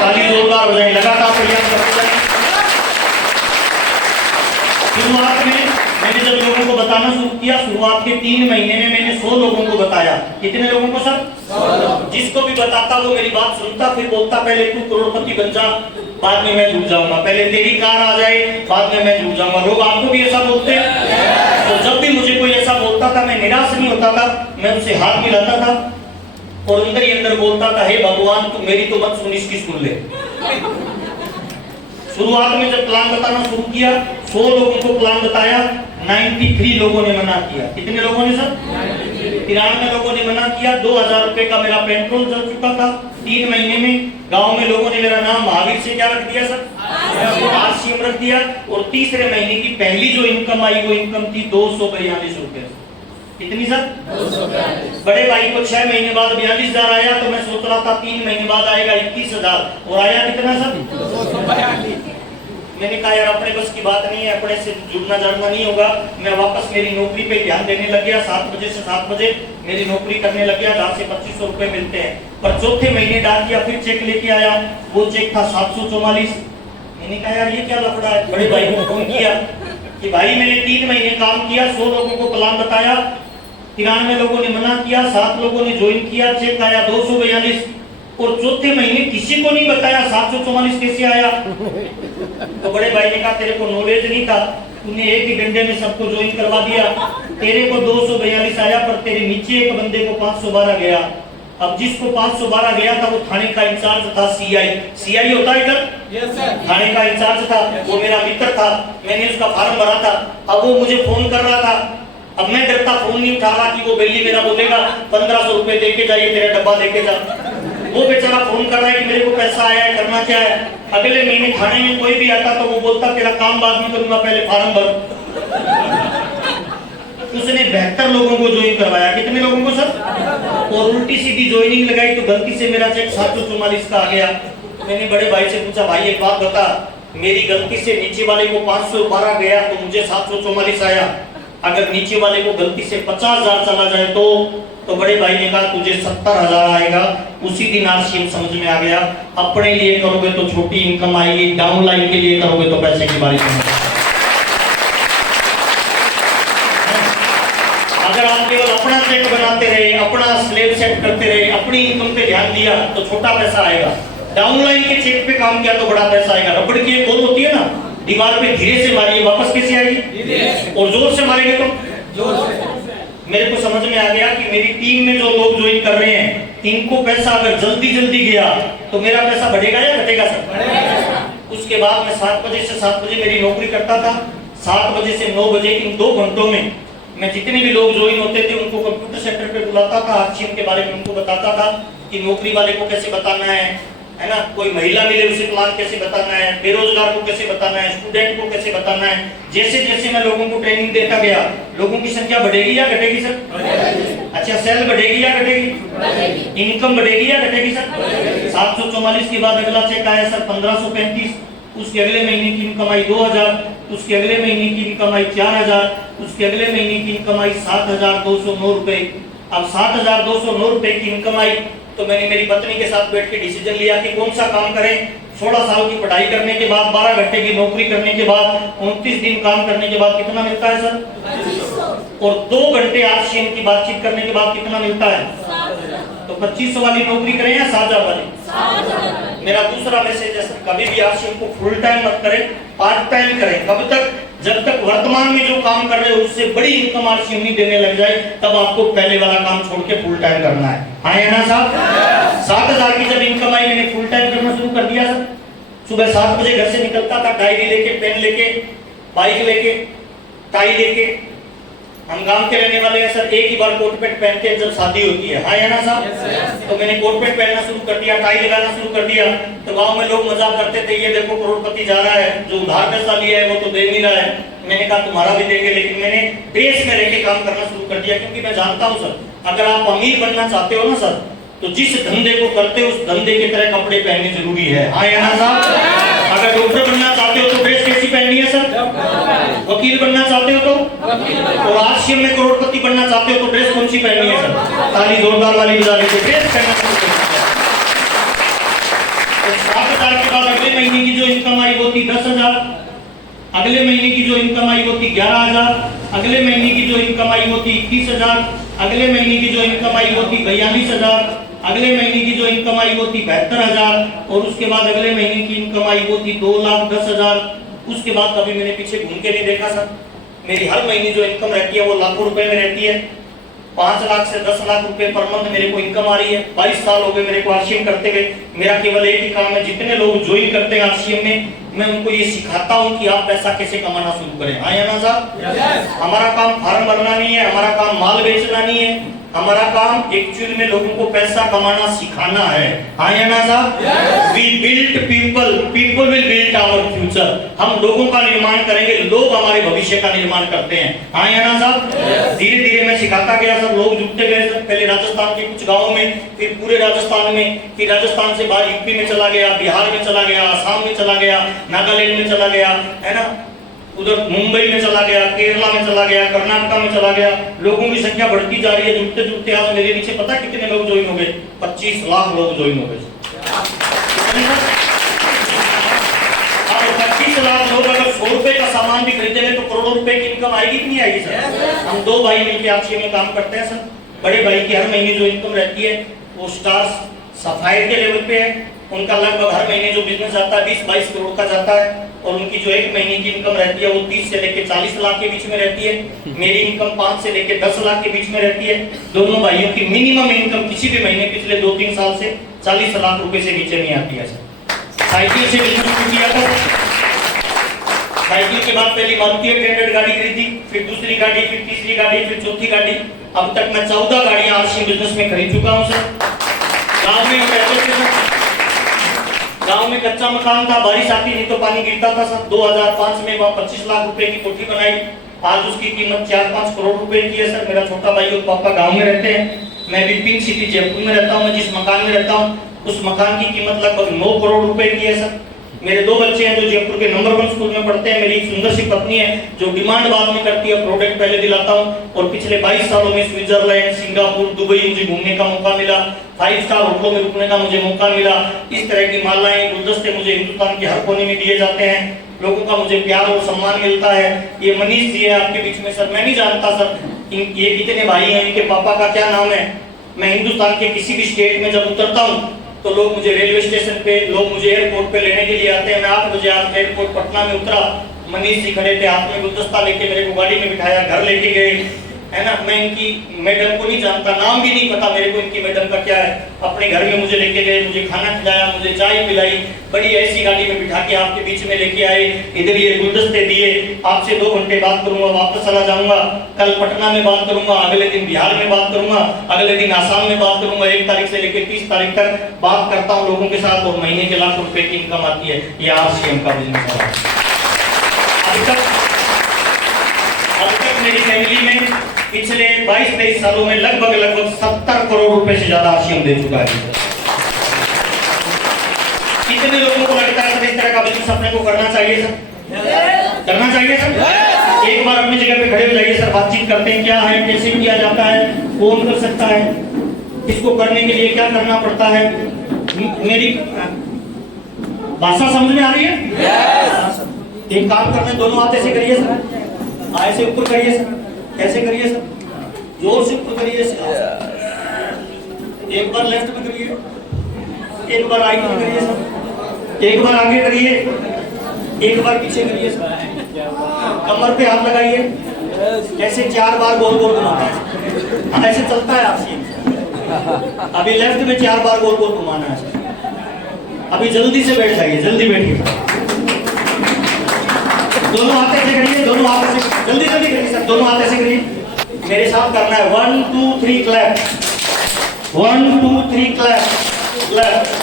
ताली जोरदार हो जाए, लगातार प्रयास करते जाए। शुरुआत में मैंने जब लोगों को बताना शुरू किया, शुरुआत के 3 महीने में मैंने 100 लोगों को बताया। कितने लोगों को सर? 100। जिसको भी बताता वो मेरी बात सुनता, फिर बोलता पहले तू करोड़पति बन जा, बाद में मैं डूब जाऊंगा, पहले तेरी कार आ जाए, बाद में मैं डूब जाऊंगा। लोग आपको भी ऐसा बोलते हैं? तो जब भी मुझे कोई ऐसा बोलता था मैं निराश नहीं होता था, मैं उससे हाथ मिलाता था और अंदर ही अंदर बोलता था, हे भगवान तू मेरी तो मत सुन, इसकी सुन ले। शुरुआत में जब प्लान बताना शुरू किया, 100 लोगों को प्लान बताया, 93 लोगों ने मना किया। कितने लोगों ने सर? 93 लोगों ने मना किया। 2000 रुपए का मेरा पेट्रोल जल चुका था 3 महीने में। गांव में लोगों ने मेरा नाम महावीर से क्या रख दिया सर? आरसीएम रख दिया। और तीसरे महीने की पहली जो इनकम आई वो इनकम थी 242 रुपए। कितनी सर? 242। बड़े भाई को 6 महीने बाद 42,000 आया, तो मैं सोच रहा था 3 महीने बाद आएगा 21,000, और आया कितना सर? 242। मैंने कहा यार अपने बस की बात नहीं है, अपने से जुड़ना जाना नहीं होगा। मैं वापस मेरी नौकरी पे ध्यान देने लग गया। 7 बजे से 7 बजे मेरी नौकरी करने लग गया। जहाँ से 2500 रुपए मिलते हैं। पर चौथे महीने डाकिया फिर चेक लेके आया, वो चेक था 744। मैंने कहा यार ये क्या लफड़ा है। बड़े भाई को फोन किया कि भाई मैंने 3 महीने काम किया, 100 लोगों को प्लान बताया, 93 लोगों ने मना किया, 7 लोगों ने ज्वाइन किया, चेक आया 242, और चौथे महीने किसी को नहीं बताया 744 कैसे आया। तो बड़े भाई ने कहा तेरे को नॉलेज नहीं था, तूने एक ही घंटे में सबको ज्वाइन करवा दिया, तेरे को 242 आया, पर तेरे नीचे एक बंदे को 512 गया। अब जिसको 512 गया था वो थाने का इंचार्ज था, सीआई होता है इधर? Yes sir. थाने का इंचार्ज था, वो मेरा मित्र था, मैंने उसका फॉर्म भरा था। अब वो मुझे फोन कर रहा था, अब मैं डरता फोन नहीं उठा रहा कि वो बेली मेरा बोलेगा 1500 रुपए देके जाइए, तेरा डब्बा लेके जा। वो बेचारा फोन कर रहा है कि मेरे को पैसा आया है, करना क्या है। अगले महीने थाने में कोई भी आता तो वो बोलता तेरा काम बाद में करूंगा, पहले फॉर्म भर। उसने 72 लोगों को ज्वाइन करवाया। कितने लोगों को सर? और उल्टी सीधी ज्वाइनिंग लगाई तो गलती से मेरा चेक 744 का आ गया। मैंने बड़े भाई से पूछा, भाई एक बात बता, मेरी गलती से नीचे वाले को 512 गया तो मुझे 744 आया, अगर नीचे वाले को गलती से 50,000 चला जाए तो बड़े भाई ने कहा तुझे 70,000 आएगा। उसी दिन आरसीएम समझ में आ गया। अपने लिए करोगे तो छोटी इनकम आएगी, डाउन लाइन के लिए करोगे तो पैसे की बारिश होगी। अगर आप केवल अपना चेक बनाते रहे, अपना स्लेब सेट करते रहे, अपनी इनकम पे ध्यान दिया तो छोटा पैसा आएगा। डाउन लाइन के चेक पे काम किया तो बड़ा पैसा आएगा। रबड़ की एक बोल होती है ना, दीवार पे धीरे से मारिए वापस कैसे आएगी, और जोर से मारेंगे तो जोर से। मेरे को समझ में आ गया कि मेरी टीम में जो लोग ज्वाइन कर रहे हैं, इनको पैसा अगर जल्दी जल्दी गया तो मेरा पैसा बढ़ेगा या घटेगा सर? बढ़ेगा। उसके बाद मैं 7 बजे से 7 बजे मेरी नौकरी करता था। 7 बजे से 9 बजे इन 2 घंटों में मैं जितने भी लोग ज्वाइन होते थे उनको कंप्यूटर सेंटर पे बुलाता था, आरसीएम के बारे में उनको बताता था कि नौकरी वाले को कैसे बताना है ना, कोई महिला मिले उसे प्लान कैसे बताना है, बेरोजगार को कैसे बताना है, स्टूडेंट को कैसे बताना है। जैसे जैसे मैं लोगों को ट्रेनिंग देता गया, लोगों की संख्या बढ़ेगी या घटेगी सर? अच्छा, सेल बढ़ेगी या घटेगी? इनकम बढ़ेगी या घटेगी सर? 744 के बाद अगला चेक आया सर 1535। उसके अगले महीने की इनकम आई 2000, उसके अगले महीने की इनकम आई 4000, उसके अगले महीने की इनकम आई 7209 रुपए। अब 7209 रुपए की इनकम आई तो मैंने मेरी पत्नी के साथ बैठ के डिसीजन लिया कि कौन सा काम करें। 16 साल की पढ़ाई करने के बाद, 12 घंटे की नौकरी करने के बाद, 29 दिन काम करने के बाद कितना मिलता है सर? 2500। और 2 घंटे आरसीएम की बातचीत करने के बाद कितना मिलता है? 7,000। तो 2500 वाली नौकरी करें या 7,000 वाली? 7,000। मेरा दूसरा मैसेज है सर, कभी भी आरसीएम को फुल टाइम मत करें, पार्ट टाइम करें। कब तक? जब तक वर्तमान में जो काम कर रहे हो उससे बड़ी इनकम आरसीएम नहीं देने लग जाए, तब आपको पहले वाला काम छोड़ के फुल टाइम करना है। हाँ या ना साहब? 7,000 की जब इनकम आई, मैंने फुल टाइम करना शुरू कर दिया सर। सुबह 7 बजे घर से निकलता था, डायरी लेके, पेन लेके, बाइक लेके, टाई लेके। हम गांव के रहने वाले हैं सर, एक ही बार कोट पैंट पहनते हैं जब शादी होती है। हाँ या ना साहब? तो मैंने कोट पैंट पहनना शुरू कर दिया, टाई लगाना शुरू कर दिया। तो गांव में लोग मजाक करते थे, ये देखो करोड़पति जा रहा है, जो उधार पैसा लिया है वो तो दे नहीं रहा है। मैंने कहा तुम्हारा भी देंगे, लेकिन मैंने ड्रेस में रहकर काम करना शुरू कर दिया, क्योंकि मैं जानता हूँ सर, अगर आप अमीर बनना चाहते हो ना सर, तो जिस धंधे को करते हो उस धंधे की तरह कपड़े पहनने जरूरी है। हाँ या ना साहब? अगर डॉक्टर बनना चाहते हो तो ड्रेस कैसी पहननी है सर? वकील बनना चाहते हो तो? और आरसीएम में करोड़पति बनना चाहते हो तो ड्रेस कौन सी पहननी है सर? ताली जोरदार वाली बजा लीजिए, ड्रेस पहनना शुरू कर दीजिए। 7,000 के बाद अगले महीने की जो इनकम आई वो थी 10,000, अगले महीने की जो इनकम आई वो थी 11,000, अगले महीने की जो इनकम आई वो थी 21,000, अगले महीने की जो इनकम आई वो थी 42,000, अगले महीने की जो इनकम आई वो थी 72,000, और उसके बाद अगले महीने की इनकम आई वो थी 2,10,000। उसके बाद कभी मैंने पीछे घूम के नहीं देखा सर। मेरी हर महीने जो इनकम रहती है वो लाखों रुपए में रहती है। 5 लाख से 10 लाख रुपए पर मंथ मेरे को इनकम आ रही है। 22 साल हो गए मेरे को आरसीएम करते हुए। मेरा केवल एक ही काम है, जितने लोग ज्वाइन करते हैं आरसीएम में, मैं उनको ये सिखाता हूँ कि आप पैसा कैसे कमाना शुरू करें। हाँ या ना साहब? हमारा काम फार्म भरना नहीं है, हमारा काम माल बेचना नहीं है, हमारा काम एक्चुअल में लोगों को पैसा कमाना सिखाना है। हाँ या ना साहब? We build people, people will build our future. हम लोगों का निर्माण करेंगे, लोग हमारे भविष्य का निर्माण करते हैं। हाँ या ना साहब? धीरे धीरे मैं सिखाता गया सर, लोग जुटते गए सर। पहले राजस्थान के कुछ गाँवों में, फिर पूरे राजस्थान में, फिर राजस्थान से बाहर यूपी में चला गया, बिहार में चला गया, आसाम में चला गया, नागालैंड में चला गया, है ना, उधर मुंबई में चला गया, केरला में चला गया, कर्नाटक में चला गया। लोगों की संख्या बढ़ती जा रही है, जुटते जुटते आज मेरे नीचे पता कितने लोग ज्वाइन हो गए? 25 लाख लोग ज्वाइन हो गए। 25 लाख लोग अगर 100 रुपए का सामान भी खरीदेंगे तो करोड़ों रुपए की इनकम आएगी कि नहीं आएगी सर? हम 2 भाई मिलकर आरसीएम में काम करते हैं सर। बड़े भाई की हर महीने जो इनकम रहती है वो स्टार्स सफायर के लेवल पे है। उनका लगभग हर महीने जो बिजनेस आता है 20-22 करोड़ का जाता है, और उनकी जो एक महीने की इनकम रहती है वो 30 से लेकर 40 लाख के बीच में रहती है। मेरी इनकम 5 से लेकर 10 लाख के बीच में रहती है। दोनों भाइयों की मिनिमम इनकम किसी भी महीने पिछले 2-3 साल से 40 लाख रुपए से नीचे नहीं आती है सर। साइकिल से बिजनेस शुरू किया था। साइकिल के बाद पहली मारुति 800 गाड़ी खरीदी, फिर दूसरी गाड़ी, फिर तीसरी गाड़ी, फिर चौथी गाड़ी। अब तक मैं 14 गाड़ियां आरसीएम बिजनेस में खरीद चुका हूं सर। गांव में गांव में कच्चा मकान था, बारिश आती थी तो पानी गिरता था सर। 2005 में वहाँ 25 लाख रुपए की कोठी बनाई। आज उसकी कीमत 4-5 करोड़ रुपए की है सर। मेरा छोटा भाई और पापा गांव में रहते हैं, मैं भी पिंक सिटी जयपुर में रहता हूँ। मैं जिस मकान में रहता हूँ उस मकान की कीमत लगभग 9 करोड़ रुपए की है सर। मेरे 2 बच्चे हैं जो जयपुर के नंबर 1 स्कूल में पढ़ते हैं। मेरी एक सुंदर सी पत्नी है जो डिमांड बाद में करती है, प्रोडक्ट पहले दिलाता हूँ। और पिछले 22 सालों में स्विट्जरलैंड, सिंगापुर, दुबई मुझे घूमने का मौका मिला। 5 स्टार होटलों में रुकने का मुझे मौका मिला। इस तरह की मालाएं, गुलदस्ते मुझे हिंदुस्तान के हर कोने में दिए जाते हैं। लोगों का मुझे प्यार और सम्मान मिलता है। ये मनीष जी है आपके बीच में सर। मैं नहीं जानता सर ये कितने भाई हैं, इनके पापा का क्या नाम है। मैं हिंदुस्तान के किसी भी स्टेट में जब उतरता हूँ तो लोग मुझे रेलवे स्टेशन पे, लोग मुझे एयरपोर्ट पे लेने के लिए आते हैं। मैं 8 बजे आज एयरपोर्ट पटना में उतरा, मनीष जी खड़े थे, हाथ में गुलदस्ता लेके मेरे को गाड़ी में बिठाया, घर लेके गए, है ना। मैं इनकी मैडम को नहीं जानता, नाम भी नहीं पता मेरे को इनकी मैडम का क्या है। अपने घर में मुझे लेके गए, मुझे खाना खिलाया, मुझे चाय पिलाई, बड़ी ऐसी गाड़ी में बिठा के आपके बीच में लेके आए। इधर ये गुलदस्ते दिए। आपसे 2 घंटे बात करूंगा, वापस चला जाऊंगा। कल पटना में बात करूंगा, अगले दिन बिहार में बात करूंगा, अगले दिन आसाम में बात करूंगा। 1 तारीख से लेकर 30 तारीख तक बात करता हूँ लोगों के साथ, और महीने के लाखों रुपए की इनकम आती है। ये आरसीएम का बिजनेस है। अब तक मेरी फैमिली में पिछले 22-23 सालों में लगभग 70 करोड़ रुपए से ज्यादा आरसीएम दे चुका है। कितने लोगों को लगता है इस तरह का बिजनेस अपने को करना चाहिए सर? करना चाहिए सर? एक बार अपनी जगह पे खड़े हो जाइए सर, बातचीत करते हैं। क्या है, कैसे किया जाता है, कौन कर सकता है, इसको करने के लिए क्या करना पड़ता है। मेरी भाषा समझ में आ रही है? एक काम करते हैं, दोनों हाथ ऐसे करिए सर, ऐसे ऊपर करिए सर, कैसे करिए सर, जोर से ऊपर करिए सर। एक बार लेफ्ट में करिए, एक बार आगे करिए सर, एक बार आगे करिए, एक बार पीछे करिए सर, कमर पे हाथ लगाइए, ऐसे 4 बार गोल गोल घुमाना है, ऐसे चलता है आपसे। अभी लेफ्ट में 4 बार गोल गोल घुमाना है। अभी जल्दी से बैठ जाइए, जल्दी बैठिए, दोनों हाथ ऐसे करिए, दोनों हाथ ऐसे, जल्दी जल्दी करिए सर, दोनों हाथ ऐसे करिए, मेरे साथ करना है। 1 2 3 क्लैप, 1 2 3 क्लैप, क्लैप।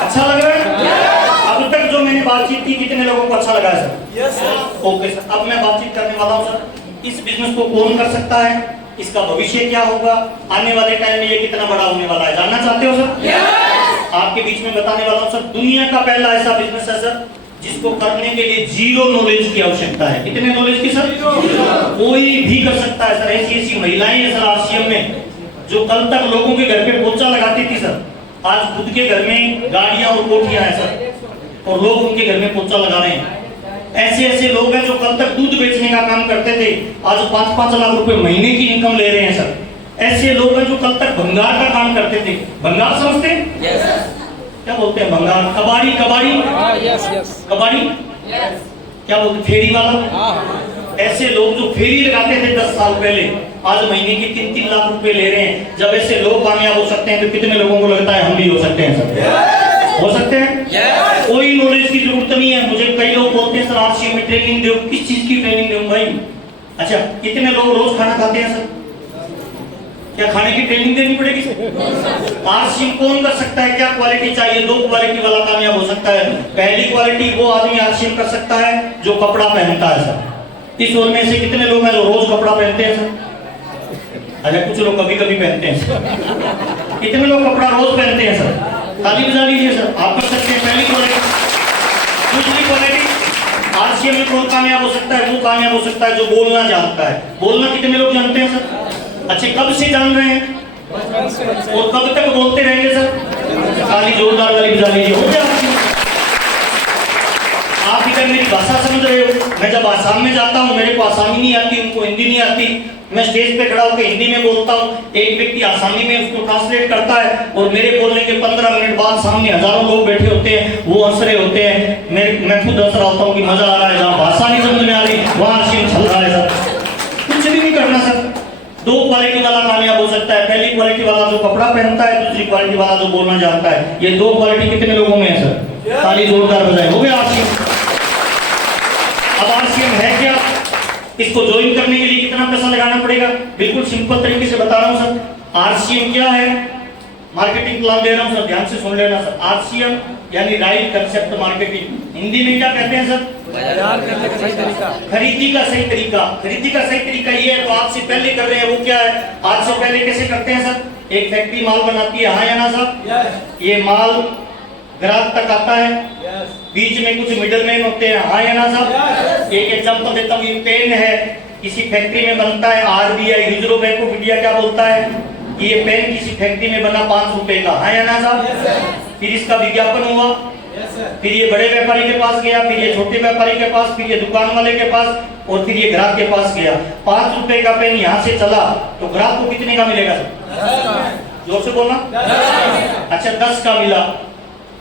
अच्छा लग रहा है? अब तक जो मैंने बातचीत की कितने लोगों को अच्छा लगा है sir? Yes sir. Okay sir, अब मैं बातचीत करने वाला हूँ सर, इस बिजनेस को कौन कर सकता है, इसका भविष्य क्या होगा, आने वाले टाइम में ये कितना बड़ा होने वाला है, जानना चाहते हो सर? yes! आपके बीच में बताने वाला हूँ सर, दुनिया का पहला ऐसा बिजनेस है सर जिसको करने के लिए 0 नॉलेज की आवश्यकता है। कितने नॉलेज की सर? कोई भी कर सकता है सर। ऐसी ऐसी महिलाएं हैं सर आरसीएम में जो कल तक लोगों के घर पे पोछा लगाती थी सर, आज खुद के घर में गाड़ियां और कोठियां हैं सर, और लोग उनके घर में पोछा लगा रहे हैं। ऐसे ऐसे लोग हैं जो कल तक दूध बेचने का काम करते थे, आज 5-5 लाख रुपए महीने की इनकम ले रहे हैं सर। ऐसे लोग हैं जो कल तक भंगार का काम करते थे, भंगार समझते हैं? yes. क्या बोलते हैं भंगार? कबाड़ी, कबाड़ी, yes, yes. कबाड़ी, yes. क्या बोलते? फेरी वाला। ऐसे लोग जो फेरी लगाते थे 10 साल पहले, आज महीने की 3-3 लाख रुपए ले रहे हैं। जब ऐसे लोग कामयाब हो सकते हैं तो कितने लोगों को लगता है हम भी हो सकते हैं सर? हो सकते हैं? yes. कोई नॉलेज की जरूरत नहीं है। मुझे कई लोग बोलते हैं सर आरसीएम में ट्रेनिंग दो, किस चीज की ट्रेनिंग दूं भाई? अच्छा, कितने लोग रोज खाना खाते हैं सर? क्या खाने की ट्रेनिंग देनी पड़ेगी सर? आरसीएम कौन कर सकता है? क्या क्वालिटी चाहिए? 2 क्वालिटी वाला कामयाब हो सकता है। पहली क्वालिटी वो आदमी आरसीएम कर सकता है जो कपड़ा पहनता है सर। इस ओर में से कितने लोग हैं जो रोज कपड़ा पहनते हैं सर? अच्छा, कुछ लोग कभी कभी पहनते हैं। कितने लोग कपड़ा रोज पहनते हैं सर? ताली बजा लीजिए सर, आप कर सकते हैं। पहली क्वालिटी। दूसरी क्वालिटी, आरसीएम में कौन कामयाब हो सकता है? वो कामयाब हो सकता है जो बोलना जानता है। बोलना कितने लोग जानते हैं सर? अच्छे, कब से जान रहे हैं और कब तक बोलते रहेंगे सर? ताली जोरदार वाली बजा लीजिए। हो गया। आप इधर मेरी भाषा समझ रहे हो? मैं जब आसाम में जाता हूँ, मेरे को आसामी नहीं आती, उनको हिंदी नहीं आती, मैं स्टेज पे खड़ा होकर हिंदी में बोलता हूँ, एक व्यक्ति आसामी में उसको ट्रांसलेट करता है और मेरे बोलने के 15 मिनट बाद सामने हजारों लोग बैठे होते हैं, वो हंस रहे होते हैं, मैं खुद हंस रहा होता हूँ कि मजा आ रहा है। जहाँ भाषा नहीं समझ में आ रही वहाँ सीन चल रहा है सर। कुछ भी नहीं करना सर। 2 क्वालिटी वाला कामयाब हो सकता है। पहली क्वालिटी वाला जो कपड़ा पहनता है, दूसरी क्वालिटी वाला जो बोलना जानता है। ये 2 क्वालिटी कितने लोगों में है सर? ताली जोरदार बजाए। हो गया आरसीएम। अब आरसीएम है क्या? इसको ज्वाइन करने के लिए कितना पैसा लगाना पड़ेगा? बिल्कुल सिंपल तरीके से बता रहा हूं सर। आरसीएम क्या है? मार्केटिंग प्लान दे रहा हूं सर, ध्यान से सुन लेना सर। आरसीएम यानी राइट कंसेप्ट मार्केटिंग। हिंदी में क्या कहते हैं सर? बाजार करने का सही तरीका। खरीदी का सही तरीका। खरीदी का सही तरीका ये है, तो आज से पहले कर रहे हैं वो क्या है? आज से पहले कैसे करते हैं सर? एक फैक्ट्री माल बनाती है, हाँ या ना साहब? ये माल ग्राहक तक आता है, बीच में कुछ मिडलमैन होते हैं, हाँ या ना साहब? एक एग्जांपल देता हूँ, ये पेन है, किसी फैक्ट्री में बनता है, RBI reserve bank of India क्या बोलता है? ये पेन किसी फैक्ट्री में बना 5 रुपए का, हाँ या ना साहब? फिर इसका विज्ञापन हुआ, फिर ये बड़े व्यापारी के पास गया, फिर ये छोटे व्यापारी के पास, फिर ये दुकान वाले के पास, और फिर ये ग्राहक के पास गया। 5 रुपए का पेन यहाँ से चला तो ग्राहक को कितने का मिलेगा सर? जोर से बोलना। अच्छा, 10 का मिला।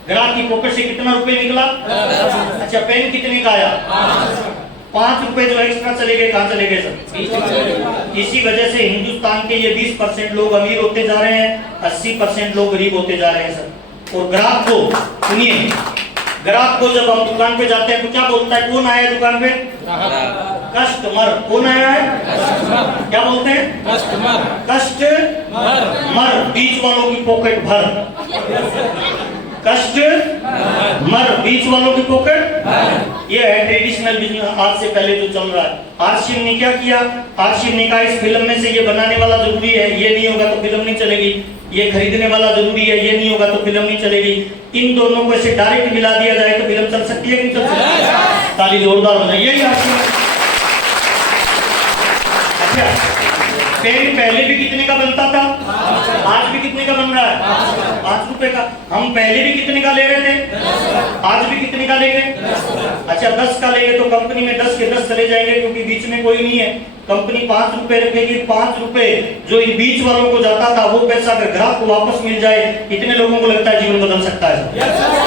ग्राहक की पॉकेट से कितना रुपए निकला? अच्छा, पेन कितने का आया? 5 रुपए जो एक्स्ट्रा चले गए, कहाँ चले गए सर? इसी वजह से हिंदुस्तान के ये 20% लोग अमीर होते जा रहे हैं, 80% लोग गरीब होते जा रहे हैं सर। और ग्राहक को सुनिए, ग्राहक को जब हम दुकान पे जाते हैं तो क्या बोलता है? कौन आया दुकान पे? कस्टमर। कौन आया है? क्या बोलते हैं? कस्टमर। कस्टमर, बीच वालों की पॉकेट भर। कस्टमर, बीच वालों की पॉकेट। ये है ट्रेडिशनल बिजनेस आज से पहले जो चल रहा है। आरसीएम ने क्या किया? आरसीएम ने कहा इस फिल्म में से ये बनाने वाला जरूरी है, ये नहीं होगा तो फिल्म नहीं चलेगी। ये खरीदने वाला जरूरी है, ये नहीं होगा तो फिल्म नहीं चलेगी। इन दोनों को ऐसे डायरेक्ट मिला दिया जाए तो फिल्म चल सकती है कि नहीं चल सकती? ताली जोरदार बजाइए। यही आरसीएम। अच्छा, पेन पहले भी कितने का बनता था, आज भी कितने का बन रहा है, 5 रुपए का। हम पहले भी कितने का ले रहे थे, आज भी कितने का लेंगे, अच्छा 10 का लेंगे तो कंपनी में 10 के 10 चले जाएंगे क्योंकि बीच में कोई नहीं है। कंपनी 5 रुपए रखेगी, 5 रुपए जो इन बीच वालों को जाता था वो पैसा अगर ग्राहक को वापस मिल जाए, कितने लोगों को लगता है जीवन बदल सकता है?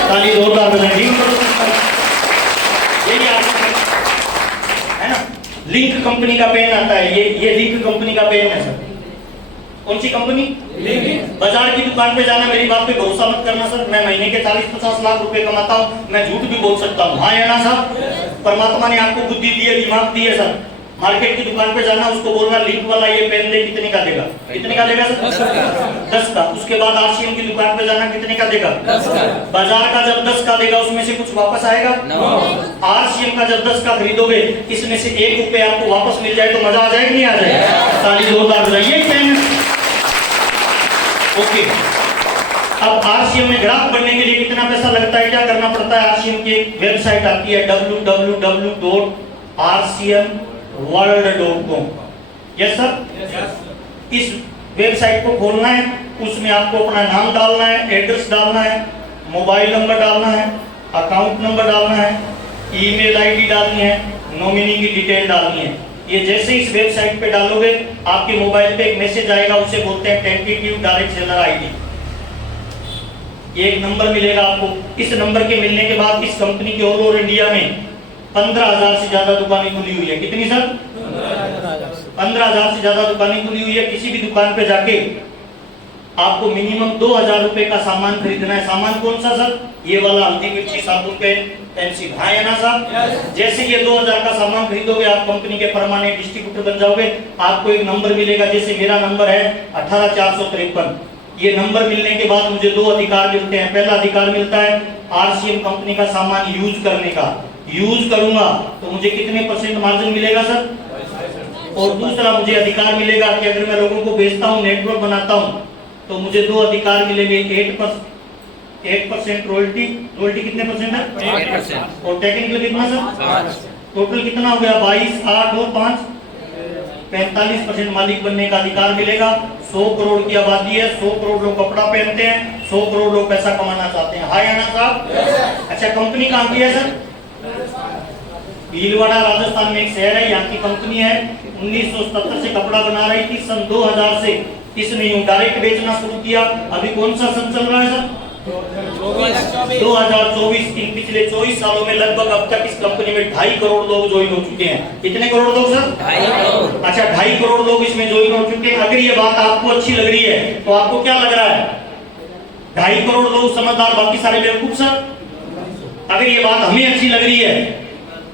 ताली जोरदार बजाएं, जीवन बदल सकता है। यही है ना। लिंक कंपनी का पेन आता है, ये लिंक कंपनी का पेन है सर। कौन सी कंपनी? बाजार की दुकान पे जाना, मेरी बात पे भरोसा मत करना सर। मैं महीने के 40-50 लाख रुपए कमाता हूँ, मैं झूठ भी बोल सकता हूँ, हाँ या ना साहब? परमात्मा ने आपको बुद्धि दी है, दिमाग दी है सर। मार्केट की दुकान पे जाना, उसको बोलना लिंक वाला ये पेन दे, कितने का देगा? कितने का देगा सर? 10 का। उसके बाद आरसीएम की दुकान पे जाना, कितने का देगा? 10 का। बाजार का जब 10 का देगा, उसमें से कुछ वापस आएगा? आरसीएम का जब 10 का खरीदोगे, इसमें से 1 रुपए आपको वापस मिल जाए तो मजा आ जाए कि नहीं आ जाए? ताली जोरदार बजाइए। Pen okay. अब आरसीएम में ग्राहक बनने के लिए कितना पैसा लगता है, क्या करना पड़ता है? आरसीएम की एक वेबसाइट आती है www.rcmworld.com। Yes sir. इस वेबसाइट को खोलना है, उसमें आपको अपना नाम डालना है, एड्रेस डालना है, मोबाइल नंबर डालना है, अकाउंट नंबर डालना है, ईमेल आईडी डालनी है, नॉमिनी की डिटेल डालनी है। ये जैसे इस वेबसाइट पे डालोगे, आपके मोबाइल पे एक मैसेज आएगा, उसे बोलते हैं टेंटेटिव डायरेक्ट सेलर आईडी। ये एक नंबर मिलेगा आपको। इस नंबर के मिलने के बाद इस कंपनी के ऑल ओवर इंडिया में 15,000 से ज्यादा दुकानें खुली हुई है। कितनी सर? 15,000 से ज्यादा दुकानें खुली हुई है। किसी भी दुकान पे जाके आपको मिनिमम 2,000 रुपए का सामान खरीदना है। सामान कौन सा सर? ये वाला हल्दी मिर्ची साबुन पेन पेंसिल, हाँ या ना साहब? जैसे ये 2,000 का सामान खरीदोगे, आप कंपनी के परमानेंट डिस्ट्रीब्यूटर बन जाओगे। आपको एक नंबर मिलेगा, जैसे मेरा नंबर है 18453। ये नंबर मिलने के बाद मुझे 2 अधिकार मिलते हैं। पहला अधिकार मिलता है आरसीएम कंपनी का सामान यूज करने का। यूज करूंगा तो मुझे कितने % मार्जिन मिलेगा सर? और दूसरा मुझे अधिकार मिलेगा कि अगर मैं लोगों को बेचता हूं, नेटवर्क बनाता हूं, तो मुझे 2 अधिकार मिलेंगे। 8% रॉयल्टी। रॉयल्टी कितने % है? 8%। और टेक्निकल कितना सर? टोटल कितना हो गया? 22, 8 और 5 45% मालिक बनने का अधिकार मिलेगा। 100 करोड़ की आबादी है, 100 करोड़ लोग कपड़ा पहनते हैं, 100 करोड़ लोग पैसा कमाना चाहते हैं, हाँ या ना साहब? अच्छा, कंपनी कहाँ की है सर? भीलवाड़ा राजस्थान में एक शहर है, यहाँ की कंपनी है। 1977 से कपड़ा बना रही थी। सन 2000 से इसने यूं डायरेक्ट बेचना शुरू किया। अभी कौन सा सन चल रहा है सर? 2024। इन पिछले 24 सालों में लगभग अब तक इस कंपनी में 2.5 करोड़ लोग ज्वाइन हो चुके हैं। कितने करोड़ लोग सर? 2.5 करोड़। अच्छा, 2.5 करोड़ लोग इसमें ज्वाइन हो चुके हैं। अगर ये बात आपको अच्छी लग रही है तो आपको क्या लग रहा है? 2.5 करोड़ लोग समझदार, बाकी सारे बेवकूफ सर। अगर ये बात हमें अच्छी लग रही है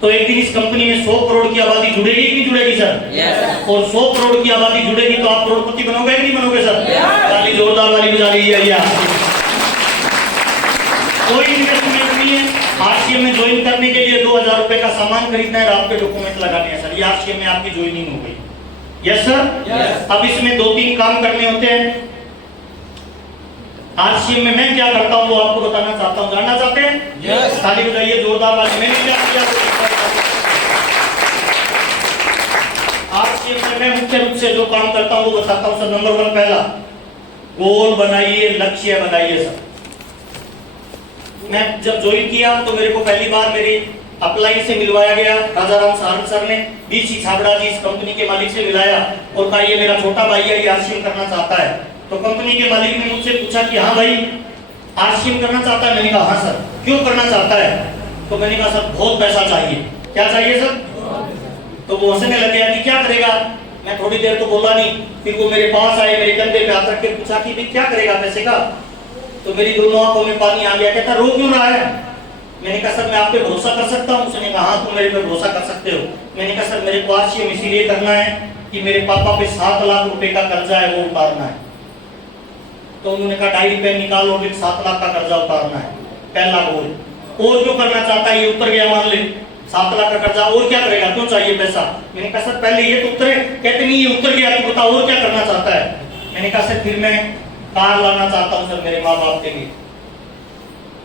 तो एक दिन इस कंपनी में 100 करोड़ की आबादी जुड़ेगी कि नहीं जुड़ेगी सर? yes. और 100 करोड़ की आबादी जुड़ेगी तो आप करोड़पति बनोगे कि नहीं बनोगे सर? ताली जोरदार वाली बजा लीजिए। कोई इन्वेस्टमेंट नहीं है। आरसीएम में ज्वाइन करने के लिए 2,000 रुपए का सामान खरीदना है, आपके डॉक्यूमेंट लगाने हैं सर। ये आरसीएम में आपकी ज्वाइनिंग हो गई। Yes sir. अब इसमें 2-3 काम करने होते हैं। आरसीएम में मैं क्या करता हूं वो आपको बताना चाहता हूं। जानना चाहते हैं? yes. ताली बजाइए जोरदार वाली। मैंने क्या किया? आरसीएम में मैं मुख्य रूप से जो काम करता हूं वो बताता हूं सर। नंबर 1, पहला गोल बनाइए, लक्ष्य बनाइए सर। मैं जब ज्वाइन किया तो मेरे को पहली बार मेरी अप्लाई से मिलवाया गया। राजाराम सारंग सर ने बीसी छाबड़ा जी इस कंपनी के मालिक से मिलाया और कहा ये मेरा छोटा भाई है, ये आरसीएम करना चाहता है। तो कंपनी के मालिक ने मुझसे पूछा कि हाँ भाई आरसीएम करना चाहता है? मैंने कहा हाँ सर। क्यों करना चाहता है? तो मैंने कहा सर बहुत पैसा चाहिए। क्या चाहिए सर? तो वो हंसने लग गया कि क्या करेगा। मैं थोड़ी देर तो बोला नहीं, फिर वो मेरे पास आए, मेरे कंधे पे हाथ रख के पूछा कि भाई क्या करेगा पैसे का। तो मेरी दोनों आंखों में पानी आ गया। कहता रो क्यों रहा है? मैंने कहा सर मैं आप पे भरोसा कर सकता हूँ। उसने कहा हाँ तुम मेरे पे भरोसा कर सकते हो। मैंने कहा सर मेरे को आरसीएम इसीलिए करना है कि मेरे पापा पे 7 लाख रुपए का कर्जा है, वो उतारना है। तो उन्होंने कहा डायरी पेन निकालो और 7 लाख का कर्जा उतारना है, पहला गोल। और जो करना चाहता है ये उतर गया, मान ले 7 लाख का कर्जा, और क्या करेगा? क्यों चाहिए पैसा? मैंने कहा सर पहले ये तो उतरे। कहते नहीं ये उतर गया, तो बताओ और क्या करना चाहता है? मैंने कहा सर फिर मैं कार लाना चाहता हूँ सर मेरे माँ बाप के लिए।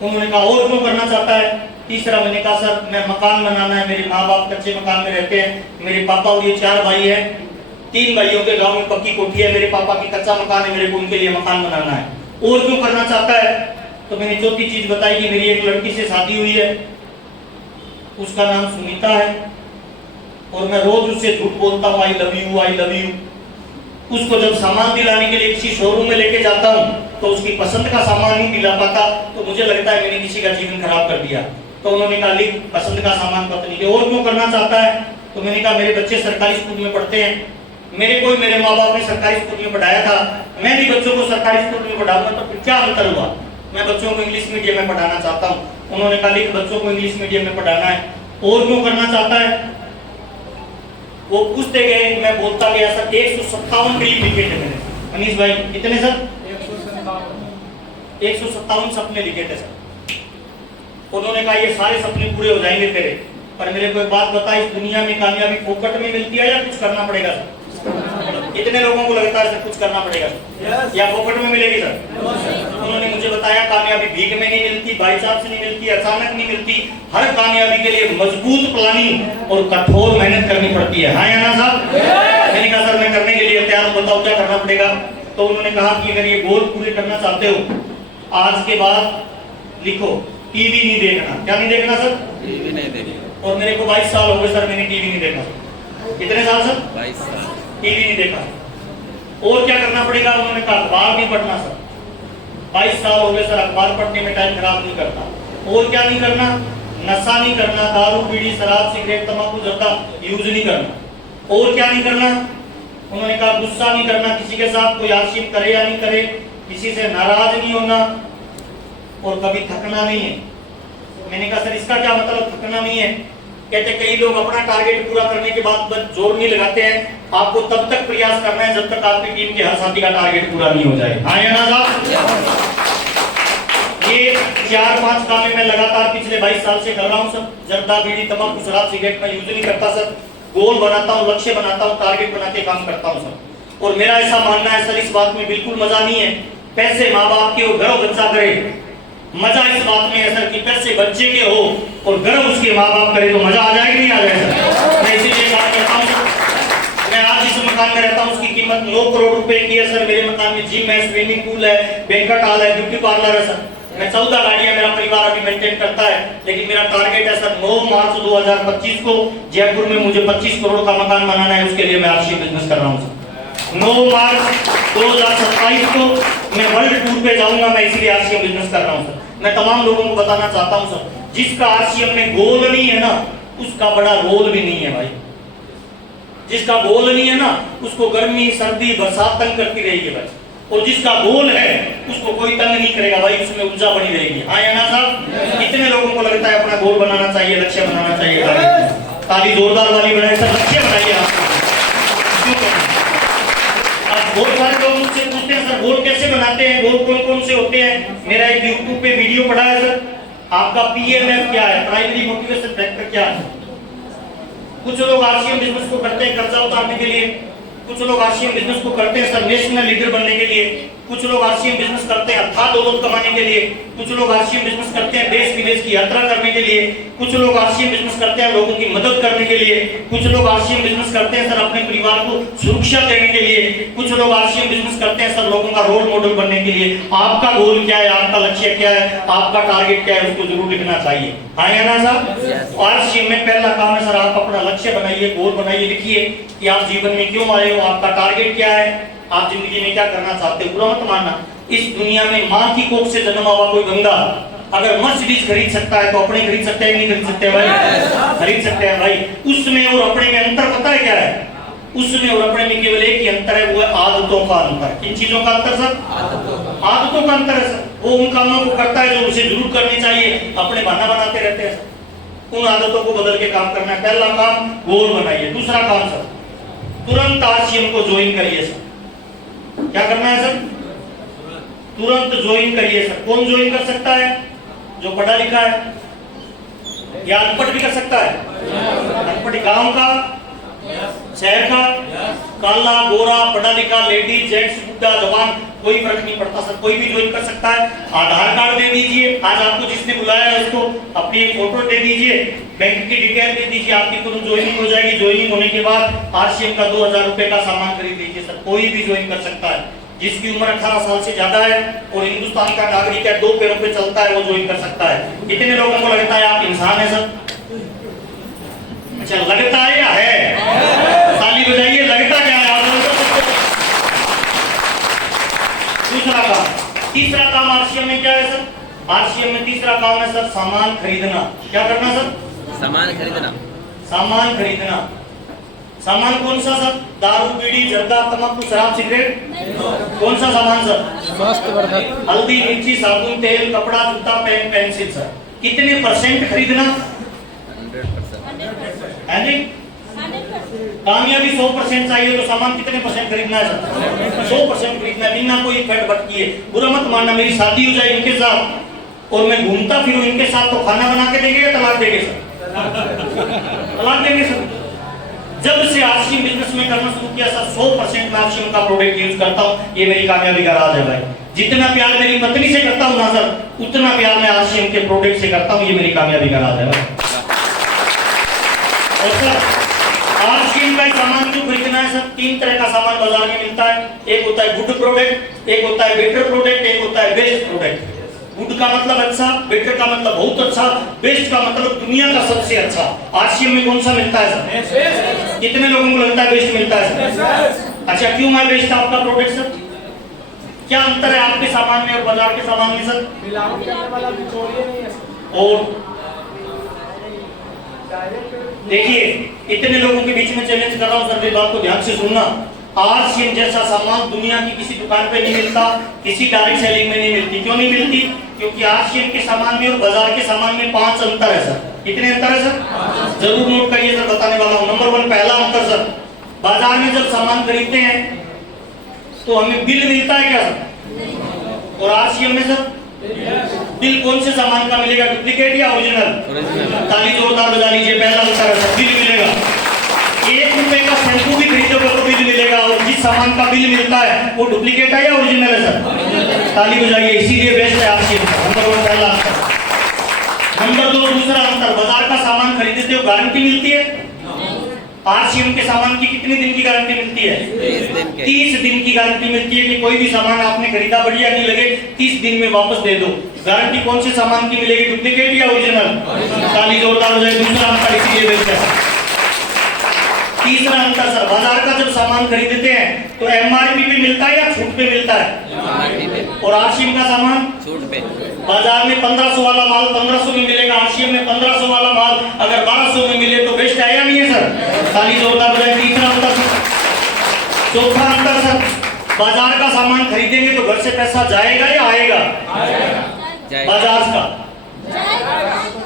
उन्होंने कहा और क्यों करना चाहता है? तीसरा मैंने कहा सर मैं मकान बनाना है, मेरे माँ बाप कच्चे मकान में रहते हैं, मेरे पापा और ये 4 भाई हैं, 3 भाइयों के गांव में पक्की कोठी है, मेरे पापा की कच्चा मकान है, मेरे को उनके लिए मकान बनाना है, और क्यों करना चाहता है? तो मैंने चौथी चीज बताई कि मेरी एक लड़की से शादी हुई है, उसका नाम सुनीता है, और मैं रोज उससे झूठ बोलता हूँ, I love you I love you. उसको जब सामान दिलाने के लिए किसी शोरूम में लेके जाता हूँ तो उसकी पसंद का सामान नहीं दिला पाता, तो मुझे लगता है मैंने किसी का जीवन खराब कर दिया। तो उन्होंने कहा लिख पसंद का सामान पत्नी के। और क्यों करना चाहता है? तो मैंने कहा मेरे बच्चे सरकारी स्कूल में पढ़ते हैं, मेरे माँ बाप ने सरकारी स्कूल में पढ़ाया था, मैं भी बच्चों को सरकारी स्कूल में पढ़ाऊंगा, तो फिर क्या अंतर हुआ? मैं बच्चों को इंग्लिश मीडियम में पढ़ाना चाहता हूँ। उन्होंने कहा लिख बच्चों को इंग्लिश मीडियम में पढ़ाना है। और क्यों करना चाहता है? वो पूछते गए, मैं बोलता गया सर 157 ड्रीम लिखे थे मैंने। मनीष भाई कितने सर? 157 सपने लिखे थे सर। उन्होंने कहा ये सारे सपने पूरे हो जाएंगे तेरे, पर मेरे को एक बात बता, इस दुनिया में कामयाबी फोकट में मिलती है या कुछ करना पड़ेगा सर? कितने लोगों को लगता है सर कुछ करना पड़ेगा या फोकट में मिलेगी सर? उन्होंने मुझे बताया कामयाबी भीख में नहीं मिलती, बाई चांस नहीं मिलती, अचानक नहीं मिलती, हर कामयाबी के लिए मजबूत प्लानिंग और कठोर मेहनत करनी पड़ती है। हाँ या ना साहब? मैंने कहा सर मैं करने के लिए तैयार हूं, बताओ क्या करना पड़ेगा? तो उन्होंने कहा कि अगर ये गोल पूरे करना चाहते हो, आज के बाद लिखो टीवी नहीं देखना। क्या नहीं देखना सर? टीवी नहीं देखना। और मेरे को 22 साल हो गए सर, मैंने टीवी नहीं देखा। कितने साल सर? 22 साल टीवी नहीं देखा। और क्या करना पड़ेगा? उन्होंने कहा अखबार नहीं पढ़ना सर। 22 साल हो गए सर, अखबार पढ़ने में टाइम खराब नहीं करता। और क्या नहीं करना? नशा नहीं करना, दारू बीड़ी शराब सिगरेट तंबाकू जर्दा यूज नहीं करना। और क्या नहीं करना? उन्होंने कहा गुस्सा नहीं करना किसी के साथ, कोई आक्षेप करे या नहीं करे, किसी से नाराज नहीं होना, और कभी थकना नहीं है। मैंने कहा सर इसका क्या मतलब थकना नहीं है? कहते कई लोग अपना टारगेट पूरा करने के बाद बस जोर नहीं लगाते हैं, आपको तब तक प्रयास करना है जब तक आपकी टीम के हर साथी का टारगेट पूरा नहीं हो जाए। हाँ या ना साहब? ये 4-5 कामें मैं लगातार पिछले 22 साल से कर रहा हूँ सर। जर्दा बीड़ी तंबाकू शराब सिगरेट में यूज नहीं करता सर। गोल बनाता हूँ, लक्ष्य बनाता हूँ, टारगेट बना के काम करता हूँ सर। और मेरा ऐसा मानना है सर, इस बात में बिल्कुल मजा नहीं है पैसे माँ बाप के और घरों बच्चा करे, मजा इस बात में है सर कि पैसे बच्चे के हो और गर्व उसके माँ बाप करे, तो मजा आ जाएगा नहीं आ जाएगा? मैं इसीलिए बात करता हूँ। मैं आज जिस मकान में रहता हूँ उसकी कीमत 9 करोड़ रुपए की है सर। मेरे मकान में जिम है, स्विमिंग पूल है, बैंक्वेट हॉल है, ब्यूटी पार्लर है सर। मैं 14 गाड़ियां मेरा परिवार अभी मेंटेन करता है, लेकिन मेरा टारगेट है सर 9 मार्च 2025 को जयपुर में मुझे 25 करोड़ का मकान बनाना है। उसके लिए मैं आरसी बिजनेस कर रहा हूँ सर। 9 मार्च 2027 को मैं वर्ल्ड टूर पे जाऊंगा, मैं इसलिए आरसीएम बिजनेस कर रहा हूं सर। मैं तमाम लोगों को बताना चाहता हूं सर, जिसका आरसीएम में गोल नहीं है ना, उसका बड़ा रोल भी नहीं है भाई। जिसका गोल नहीं है ना, उसको गर्मी सर्दी बरसात तंग करती रहेगी भाई, और जिसका गोल है उसको कोई तंग नहीं करेगा भाई, उसमें ऊर्जा बनी रहेगी। हाँ या ना साहब? कितने लोगों को लगता है अपना गोल बनाना चाहिए, लक्ष्य बनाना चाहिए? ताली जोरदार वाली बनाए सर, लक्ष्य बनाइए आप। बहुत सारे लोग मुझसे पूछते हैं सर गोल कैसे बनाते हैं, गोल कौन कौन से होते हैं? मेरा एक YouTube पे वीडियो पड़ा है सर, आपका PMF क्या है, प्राइमरी मोटिवेशन फैक्टर क्या है। कुछ लोग आरसीएम बिजनेस को करते हैं कर्जा उतारने के लिए, कुछ लोग आरसीएम बिजनेस को करते हैं सर नेशनल लीडर बनने के लिए, कुछ लोग आरसीएम बिजनेस करते हैं अथाह दौलत कमाने के लिए, कुछ लोग आरसीएम बिजनेस करते हैं देश विदेश की यात्रा करने के लिए, कुछ लोग आरसीएम बिजनेस करते हैं लोगों की मदद करने के लिए, कुछ लोग आरसीएम बिजनेस करते हैं सर अपने परिवार को सुरक्षा देने के लिए, कुछ लोग आरसीएम बिजनेस करते हैं सर लोगों का रोल मॉडल बनने के लिए। आपका गोल क्या है, आपका लक्ष्य क्या है, आपका टारगेट क्या है, उसको जरूर लिखना चाहिए। हाँ या ना साहब? आरसीएम में पहला काम है सर, आप अपना लक्ष्य बनाइए, गोल बनाइए, लिखिए कि आप जीवन में क्यों आए हो, आपका टारगेट क्या है, आप जिंदगी में क्या करना चाहते हो। बुरा मत मानना, इस दुनिया में माँ की कोख से जन्मा हुआ कोई बंदा अगर मर्सिडीज खरीद सकता है तो अपने खरीद सकते हैं नहीं खरीद सकते भाई? खरीद सकते हैं भाई। उसमें और अपने में अंतर पता है क्या है? उसमें और अपने में केवल एक ही अंतर है, वो है आदतों का अंतर। किन चीजों का अंतर सर? आदतों का अंतर है सर। वो उन कामों को करता है जो उसे जरूर करनी चाहिए, अपने बहाना बनाते रहते हैं सर। उन आदतों को बदल के काम करना है। पहला काम गोल बनाइए। दूसरा काम सर, तुरंत आरसीएम को ज्वाइन करिए सर। क्या करना है सर? तुरंत ज्वाइन करिए सर। कौन ज्वाइन कर सकता है? जो पढ़ा लिखा है, या अनपढ़ भी कर सकता है? अनपढ़ गांव का, शहर का, काला गोरा पढ़ा लिखा लेडीज जेंट्स बुढ़ा जवान कोई फर्क नहीं पड़ता सर, कोई भी ज्वाइन कर सकता है। आधार कार्ड दे दीजिए, आज आपको जिसने बुलाया है उसको अपनी एक फोटो दे दीजिए, बैंक की डिटेल दे दीजिए, आपकी तुरंत ज्वाइनिंग हो जाएगी। ज्वाइनिंग होने के बाद आरसीएम का 2000 रुपए का सामान खरीद लीजिए सर, कोई भी ज्वाइन कर सकता है। जिसकी उम्र 18 साल से ज्यादा है और हिंदुस्तान का नागरिक है, 2 पैरों पे चलता है, वो ज्वाइन कर सकता है। कितने लोगों को लगता है आप इंसान है सर? अच्छा, लगता है या है? ताली बजाइए, लगता क्या है आप? दूसरा काम, तीसरा काम आरसीएम में क्या है सर? आरसीएम में तीसरा काम है सर सामान खरीदना। क्या करना सर? सामान खरीदना। सामान खरीदना। सामान कौन सा सर? दारू, बीड़ी, जर्दा, तंबाकू, शराब, सिगरेट? कौन सा सामान सर? स्वास्थ्यवर्धक। हल्दी, मिर्ची, साबुन, तेल, कपड़ा, जूता, पेन, पेंसिल सर। कितने % खरीदना? 100%। कामयाबी 100% चाहिए तो सामान कितने % खरीदना है सर? 100% खरीदना है, बिना कोई फट भटकिए। बुरा मत मानना, मेरी शादी हो जाए इनके साथ और मैं घूमता फिरूं इनके साथ तो खाना बना के देंगे या तलाक देंगे सर? तलाक देंगे सर। जब से आरसीएम बिजनेस में करना शुरू किया सर, 100% मैं आरसीएम का प्रोडक्ट यूज करता हूँ। ये मेरी कामयाबी का राज है भाई। जितना प्यार मेरी पत्नी से करता हूँ ना सर, उतना प्यार मैं आरसीएम के प्रोडक्ट से करता हूँ। ये मेरी कामयाबी का राज है भाई। और सर आरसीएम का सामान जो खरीदना है सर, 3 तरह का सामान बाजार में मिलता है। एक होता है गुड प्रोडक्ट, एक होता है बेटर प्रोडक्ट, एक होता है बेस्ट प्रोडक्ट। गुड का मतलब अच्छा, बेटर का मतलब बहुत अच्छा, बेस्ट का मतलब दुनिया का सबसे अच्छा। आरसीएम में कौन सा मिलता है सर? कितने लोगों को लगता है बेस्ट मिलता है सर? अच्छा, क्यों है बेस्ट आपका प्रोडक्ट सर? क्या अंतर है आपके सामान में और बाजार के सामान में सर? मिलावट करने वाला बिचौलिया नहीं है सर। और देखिए, इतने लोगों के बीच में चैलेंज कर रहा हूं सर, मेरी बात को ध्यान से सुनना। आरसीएम जैसा सामान दुनिया की किसी दुकान पे नहीं मिलता, किसी डायरेक्ट सेलिंग में नहीं मिलती। क्यों नहीं मिलती? क्योंकि आरसीएम के सामान में और बाजार के सामान में 5 अंतर है सर। कितने अंतर है सर? जरूर नोट करिए सर, बताने वाला हूँ। नंबर 1 पहला अंतर सर, बाजार में जब सामान खरीदते हैं तो हमें बिल मिलता है क्या सर? और आरसीएम में सर बिल कौन से सामान का मिलेगा, डुप्लीकेट या ओरिजिनल? ताली जोरदार बजा लीजिए। पहला अंतर है सर, बिल मिलेगा। 1 रुपए का शैम्पू भी खरीदोगे तो बिल मिलेगा, और जिस सामान का बिल मिलता है वो डुप्लीकेट है या ओरिजिनल है सर? ताली बजाइए। इसीलिए बेस्ट है आरसीएम। नंबर 1 पहला अंतर। नंबर 2 दूसरा अंतर, बाजार का सामान खरीदते हो गारंटी मिलती है। आरसीएम के सामान की कितने दिन की गारंटी मिलती है? 30 दिन की गारंटी मिलती है कि कोई भी सामान आपने खरीदा बढ़िया नहीं लगे 30 दिन में वापस दे दो। गारंटी कौन से सामान की मिलेगी, डुप्लीकेट या ओरिजिनल? ताली जोरदार हो जाए। दूसरा अंतर इसीलिए बेस्ट है। तीसरा अंतर सर, बाजार का जब सामान खरीदते हैं तो एमआरपी पे मिलता है या छूट पे मिलता है? और आरसीएम का सामान छूट पे। बाजार में 1500 वाला माल 1500 में मिलेगा, आरसीएम में 1500 वाला माल अगर 1200 में मिले तो बेस्ट है या नहीं है सर? ताली जोरदार बजाए। तीसरा अंतर सर। चौथा अंतर सर, बाजार का सामान खरीदेंगे तो घर से पैसा जाएगा या आएगा? बाजार का।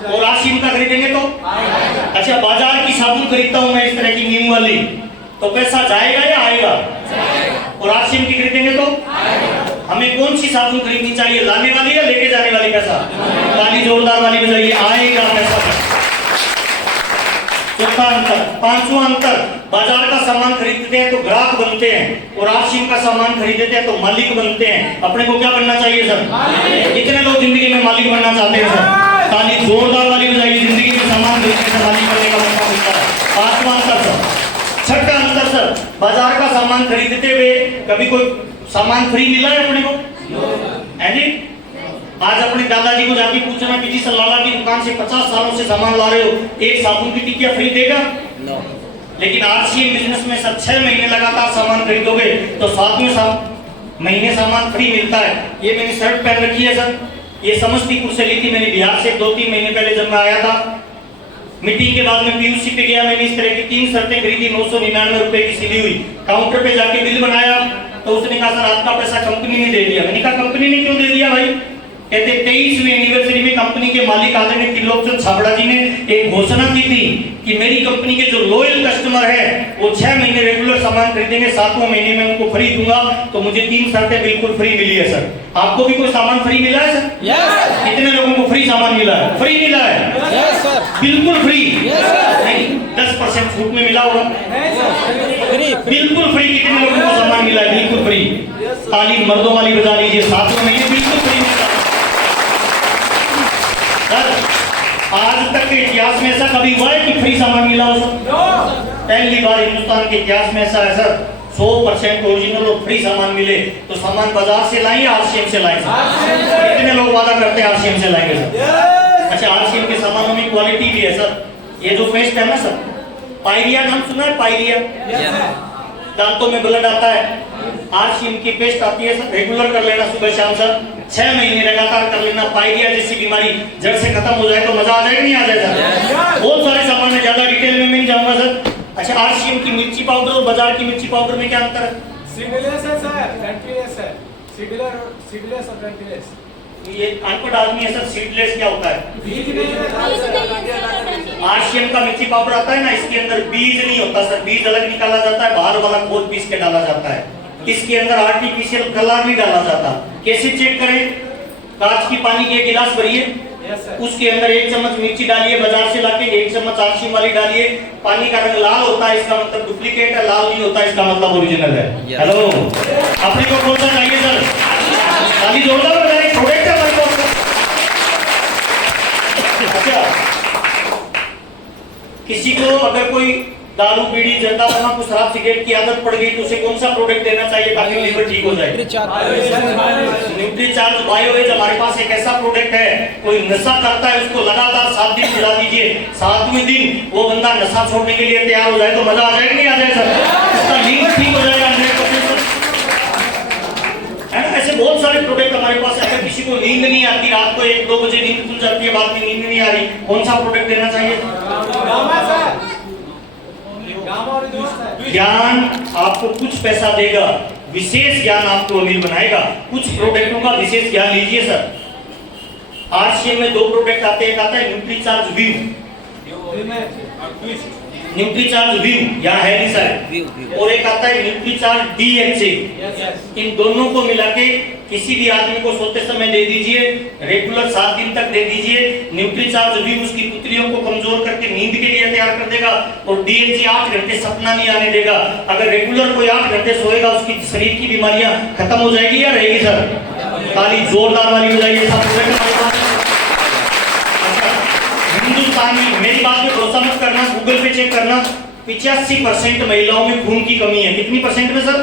और आरसीएम का खरीदेंगे तो? अच्छा, बाजार की साबुन खरीदता हूं मैं इस तरह की नीम वाली, तो पैसा जाएगा या आएगा? और आरसीएम की खरीदेंगे तो? हमें कौन सी साबुन खरीदनी चाहिए, लाने वाली या लेके जाने वाली पैसा? ताली जोरदार वाली बजाइए। आएगा पैसा। चौथा अंतर। पांचवा अंतर, बाजार का सामान खरीदते हैं तो ग्राहक बनते हैं और आरसीएम का सामान खरीदते हैं तो मालिक बनते हैं। अपने को क्या बनना चाहिए सर? कितने लोग जिंदगी में मालिक बनना चाहते हैं सर? ताली जोरदार वाली बजाइए। जिंदगी में सामान खरीदने से मालिक बनने का मौका मिलता है। पांचवा अंतर सर। छठा अंतर सर, बाजार का सामान खरीदते हुए कभी कोई सामान फ्री मिला है अपने को? है जी? आज अपने दादाजी को जाके पूछना कि जी सलाला की दुकान से 50 सालों से सामान ला रहे हो, एक साबुन की टिकिया फ्री देगा? नो। लेकिन आरसीएम बिजनेस में सर 6 महीने लगातार सामान खरीदोगे तो 7वें महीने सामान फ्री मिलता है। ये मैंने शर्ट पहन रखी है सर, ये समस्तीपुर से ली थी मैंने बिहार से 2-3 महीने पहले जब मैं आया था। मीटिंग के बाद में पीयूसी पे गया, मैंने इस तरह की 3 शर्टें खरीदी 999 रुपए की सिली हुई। काउंटर पे जाके बिल बनाया तो उसने कहा सर आपका पैसा कंपनी ने दे दिया। मैंने कहा कंपनी ने क्यों दे दिया भाई? कहते 23वीं एनिवर्सरी में कंपनी के मालिक आदरणीय त्रिलोकचंद छाबड़ा जी ने एक घोषणा की थी कि मेरी कंपनी के जो लॉयल कस्टमर है वो 6 महीने रेगुलर सामान खरीदेंगे, 7वें महीने में उनको फ्री दूंगा। तो मुझे 3 शर्टें बिल्कुल फ्री मिली है सर। आपको भी कोई सामान फ्री मिला है सर? यस। कितने लोगों को फ्री सामान मिला है? फ्री मिला है? Yes sir. बिल्कुल फ्री? Yes sir. नहीं, 10% छूट में मिला होगा। बिल्कुल फ्री। कितने लोगों को सामान मिला है? बिल्कुल फ्री। ताली मर्दों वाली बजा लीजिए साथियों में, ये बिल्कुल फ्री में सर। आज तक के इतिहास में ऐसा कभी हुआ है कि फ्री सामान मिला हो सर? पहली बार हिंदुस्तान के इतिहास में ऐसा है सर। 100% ओरिजिनल और फ्री सामान मिले तो सामान बाजार से लाएं या आरसीएम से लाएं सर? कितने लोग वादा करते हैं आरसीएम से लाएंगे सर? अच्छा, आरसीएम के सामानों में क्वालिटी भी है सर। ये जो पेस्ट है ना सर, पायरिया नाम सुना है? पायरिया, दांतों में ब्लड आता है, आरसीएम की पेस्ट आती है सर, रेगुलर कर लेना सुबह शाम सर, 6 महीने लगातार कर लेना। पायरिया जैसी बीमारी जड़ से खत्म हो जाए तो मजा आ जाएगा नहीं आ जाएगा? बहुत सारे सामान है, ज्यादा डिटेल में मैं नहीं जाऊंगा सर। अच्छा, आरसीएम की मिर्ची पाउडर और बाजार की मिर्ची पाउडर में क्या अंतर है? सीडलेस है सर, कंटीन्यूअस है। सीडलेस और कंटीन्यूअस। ये अनपढ़ आदमी है सर, सीडलेस क्या होता है? आरसीएम का मिर्ची पाउडर आता है ना, इसके अंदर बीज नहीं होता सर, बीज अलग निकाला जाता है, बाहर वाला खोल पीस के डाला जाता है। इसके अंदर आर्टिफिशियल कलर नहीं डाला जाता। कैसे चेक करें? कांच की पानी के गिलास भरिए, उसके अंदर 1 चम्मच मिर्ची डालिए, बाजार से लाके 1 चम्मच आरसीएम वाली डालिए। पानी का रंग लाल होता है इसका मतलब डुप्लीकेट है, लाल नहीं होता इसका मतलब ओरिजिनल है। हेलो, अपने को कौन सा चाहिए सर? ताली जोरदार बजाएं, प्रोडक्ट है हमारे पास। अच्छा, किसी को अगर कोई दारू बीड़ी जर्दा तंबाकू शराब सिगरेट की आदत पड़ गई तो उसे कौन सा प्रोडक्ट देना चाहिए ताकि लीवर ठीक हो जाए? न्यूट्रीचार्ज बायोएज हमारे पास एक ऐसा प्रोडक्ट है, कोई नशा करता है उसको लगातार 7 दिन खिला दीजिए, 7वें दिन वो बंदा नशा छोड़ने के लिए तैयार हो जाए तो मजा आ जाएगा नहीं आ जाए सर? उसका लीवर ठीक हो जाएगा 100%। ऐसे बहुत सारे प्रोडक्ट हमारे पास है। अगर किसी को नींद नहीं आती, रात को 1-2 बजे नींद खुल जाती है, बाद में नींद नहीं आ रही, कौन सा प्रोडक्ट देना चाहिए? ज्ञान आपको कुछ पैसा देगा, विशेष ज्ञान आपको अमीर बनाएगा। कुछ प्रोडक्टों का विशेष ज्ञान लीजिए सर। आरसीएम में 2 प्रोडक्ट आते हैं, एक आता है न्यूट्रीचार्ज व्यू, न्यूट्रीचार्ज व्यू यहाँ है नहीं सर, और एक आता है न्यूट्रीचार्ज डीएचए। इन दोनों को मिला के किसी भी आदमी को सोते समय दे दीजिए, रेगुलर 7 दिन तक दे दीजिए। न्यूट्रीचार्ज व्यू उसकी पुत्रियों को कमजोर करके नींद के लिए तैयार कर देगा, और डीएचए 8 घंटे सपना नहीं आने देगा। अगर रेगुलर कोई 8 घंटे सोएगा उसकी शरीर की बीमारियां खत्म हो जाएगी या रहेगी सर? ताली जोरदार वाली बजाइए सब। हिंदुस्तान में, मेरी बात पे भरोसा मत करना, गूगल पे चेक करना, 85% महिलाओं में खून की कमी है। कितनी परसेंट में सर?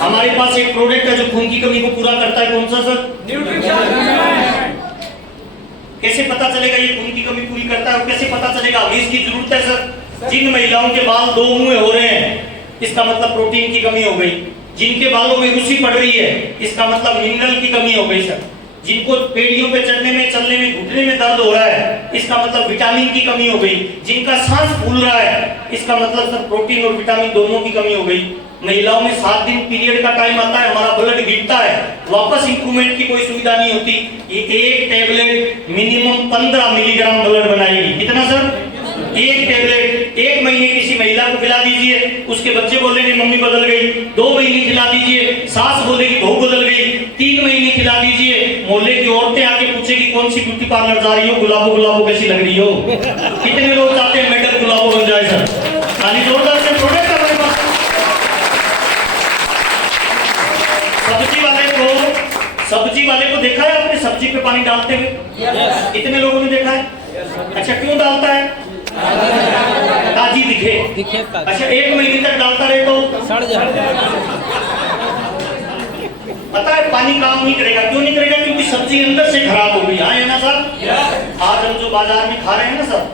हमारे पास एक प्रोडक्ट है जो खून की कमी को पूरा करता है, कौन सा सर? कैसे पता चलेगा ये खून की कमी पूरी करता है और कैसे पता चलेगा हमें इसकी जरूरत है सर? जिन महिलाओं के बाल 2 मुंह हो रहे हैं इसका मतलब प्रोटीन की कमी हो गई। जिनके बालों में रुसी पड़ रही है इसका मतलब मिनरल की कमी हो गई सर। जिनको पेड़ियों पे चढ़ने में, चलने में, घुटने में दर्द हो रहा है इसका मतलब विटामिन की कमी हो गई। जिनका सांस फूल रहा है इसका मतलब सर प्रोटीन और विटामिन दोनों की कमी हो गई। महिलाओं में 7 दिन पीरियड का टाइम आता है, हमारा ब्लड गिरता है, वापस इंप्रूवमेंट की कोई सुविधा नहीं होती। ये एक टेबलेट मिनिमम 15 मिलीग्राम ब्लड बनाएगी। कितना सर? एक टेबलेट 1 महीने किसी महिला को खिला दीजिए, उसके बच्चे बोलेंगे मम्मी बदल गई। 2 महीने खिला दीजिए, सास बोलेगी बहू बदल गई। 3 महीने खिला दीजिए, मोहल्ले की औरतें आके पूछेगी कौन सी ब्यूटी पार्लर जा रही हो, गुलाबो गुलाबो कैसी लग रही हो। कितने लोग चाहते हैं मैडम गुलाबो बन जाए सर? खाली जोरदार से प्रोडक्ट हमारे पास। सब्जी वाले को देखा है आपने सब्जी पे पानी डालते हुए? कितने लोगों ने देखा है? अच्छा, क्यों डालता है? ताजी दिखे। अच्छा, 1 महीने तक डालता रहे तो सड़ जाए। पता है पानी काम नहीं करेगा। क्यों नहीं करेगा? क्योंकि सब्जी अंदर से खराब हो गई। हाँ है ना सर? आज हम जो बाजार में खा रहे हैं ना सर,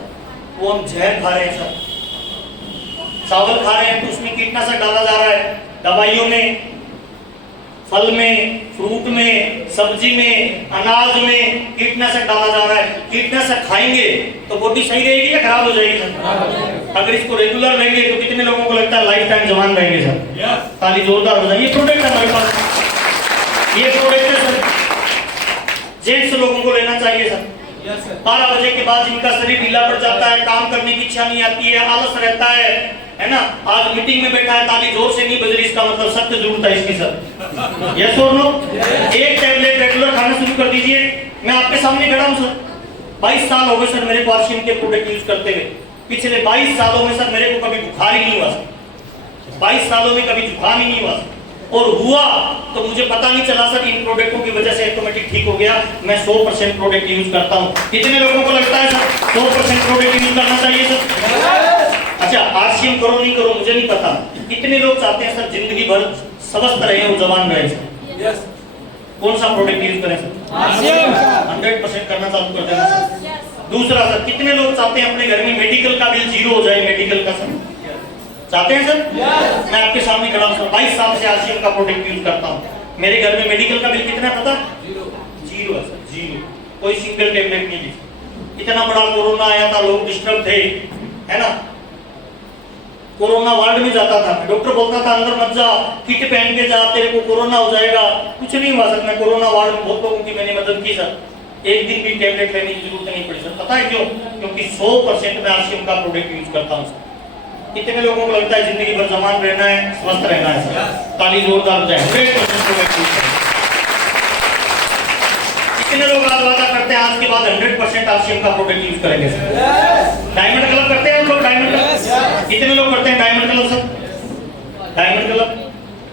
वो हम जहर खा रहे हैं सर। चावल खा रहे हैं तो उसमें कीटनाशक डाला जा रहा है, दवाइयों में, फल में, फ्रूट में, सब्जी में, अनाज में कीटनाशक डाला जा रहा है। कीटनाशक खाएंगे तो बॉडी सही रहेगी या खराब हो जाएगी सर? अगर इसको रेगुलर लेंगे तो कितने लोगों को लगता है लाइफ टाइम जवान रहेंगे सर? ताली जोरदार हो जाए। ये प्रोडक्ट है हमारे पास, ये प्रोडक्ट है सर। जेंट्स लोगों को लेना चाहिए सर। 12 बजे के बाद जिनका शरीर ढीला पड़ जाता है, काम करने की इच्छा नहीं आती है, आलस रहता है ना? आज मीटिंग में बैठा है, ताली जोर से नहीं बज रही, इसका मतलब सख्त जरूरत है इसकी सर। यस और नो? एक टेबलेट रेगुलर खाना शुरू कर दीजिए। मैं आपके सामने खड़ा हूं सर, 22 साल हो गए सर मेरे को आरसीएम के प्रोडक्ट यूज करते हुए। पिछले 22 सालों में सर मेरे को कभी बुखार ही नहीं हुआ। 22 सालों में कभी जुकाम ही नहीं हुआ। और हुआ तो मुझे पता नहीं चला सर, इन प्रोडक्टों की वजह से ऑटोमेटिक ठीक हो गया। मैं 100% प्रोडक्ट यूज करता हूँ। कितने लोगों को लगता है सर 100% प्रोडक्ट यूज करना चाहिए सर? अच्छा, आरसीएम करो नहीं करो मुझे नहीं पता, कितने लोग चाहते हैं सर जिंदगी भर स्वस्थ रहे और जवान रहे सर? कौन सा प्रोडक्ट यूज करें सर? 100% करना चालू कर देना सर। दूसरा सर, कितने लोग चाहते हैं अपने घर में मेडिकल का बिल जीरो हो जाए? मेडिकल का सर चाहते हैं सर? मैं आपके सामने खड़ा हूं सर, 22 साल से आरसीएम का प्रोडक्ट यूज करता हूं। मेरे घर में मेडिकल का बिल कितना पता? जीरो है सर, जीरो। कोई सिंगल टेबलेट नहीं ली। इतना बड़ा कोरोना आया था, लोग डिस्टर्ब थे, है ना? कोरोना वार्ड में जाता था, डॉक्टर बोलता था अंदर मत जा, किट पहन के जा, तेरे को कोरोना हो जाएगा। कुछ नहीं हुआ सर, मैं कोरोना वार्ड में बहुत लोगों की मैंने मदद की सर, एक दिन भी टेबलेट लेने की जरूरत नहीं पड़ी सर। पता है क्यों? क्योंकि 100% मैं आरसीएम का प्रोडक्ट यूज करता हूँ सर। कितने लोगों को लगता है जिंदगी भर जवान रहना है, स्वस्थ रहना है सर? ताली जोरदार बजाएं। 100% प्रोडक्ट यूज करते हैं। कितने लोग आज वादा करते हैं आज के बाद 100% आरसीएम का प्रोडक्ट यूज करेंगे सर? डायमंड क्लब करते हैं हम लोग? डायमंड क्लब कितने लोग करते हैं? Diamond club sir, diamond club,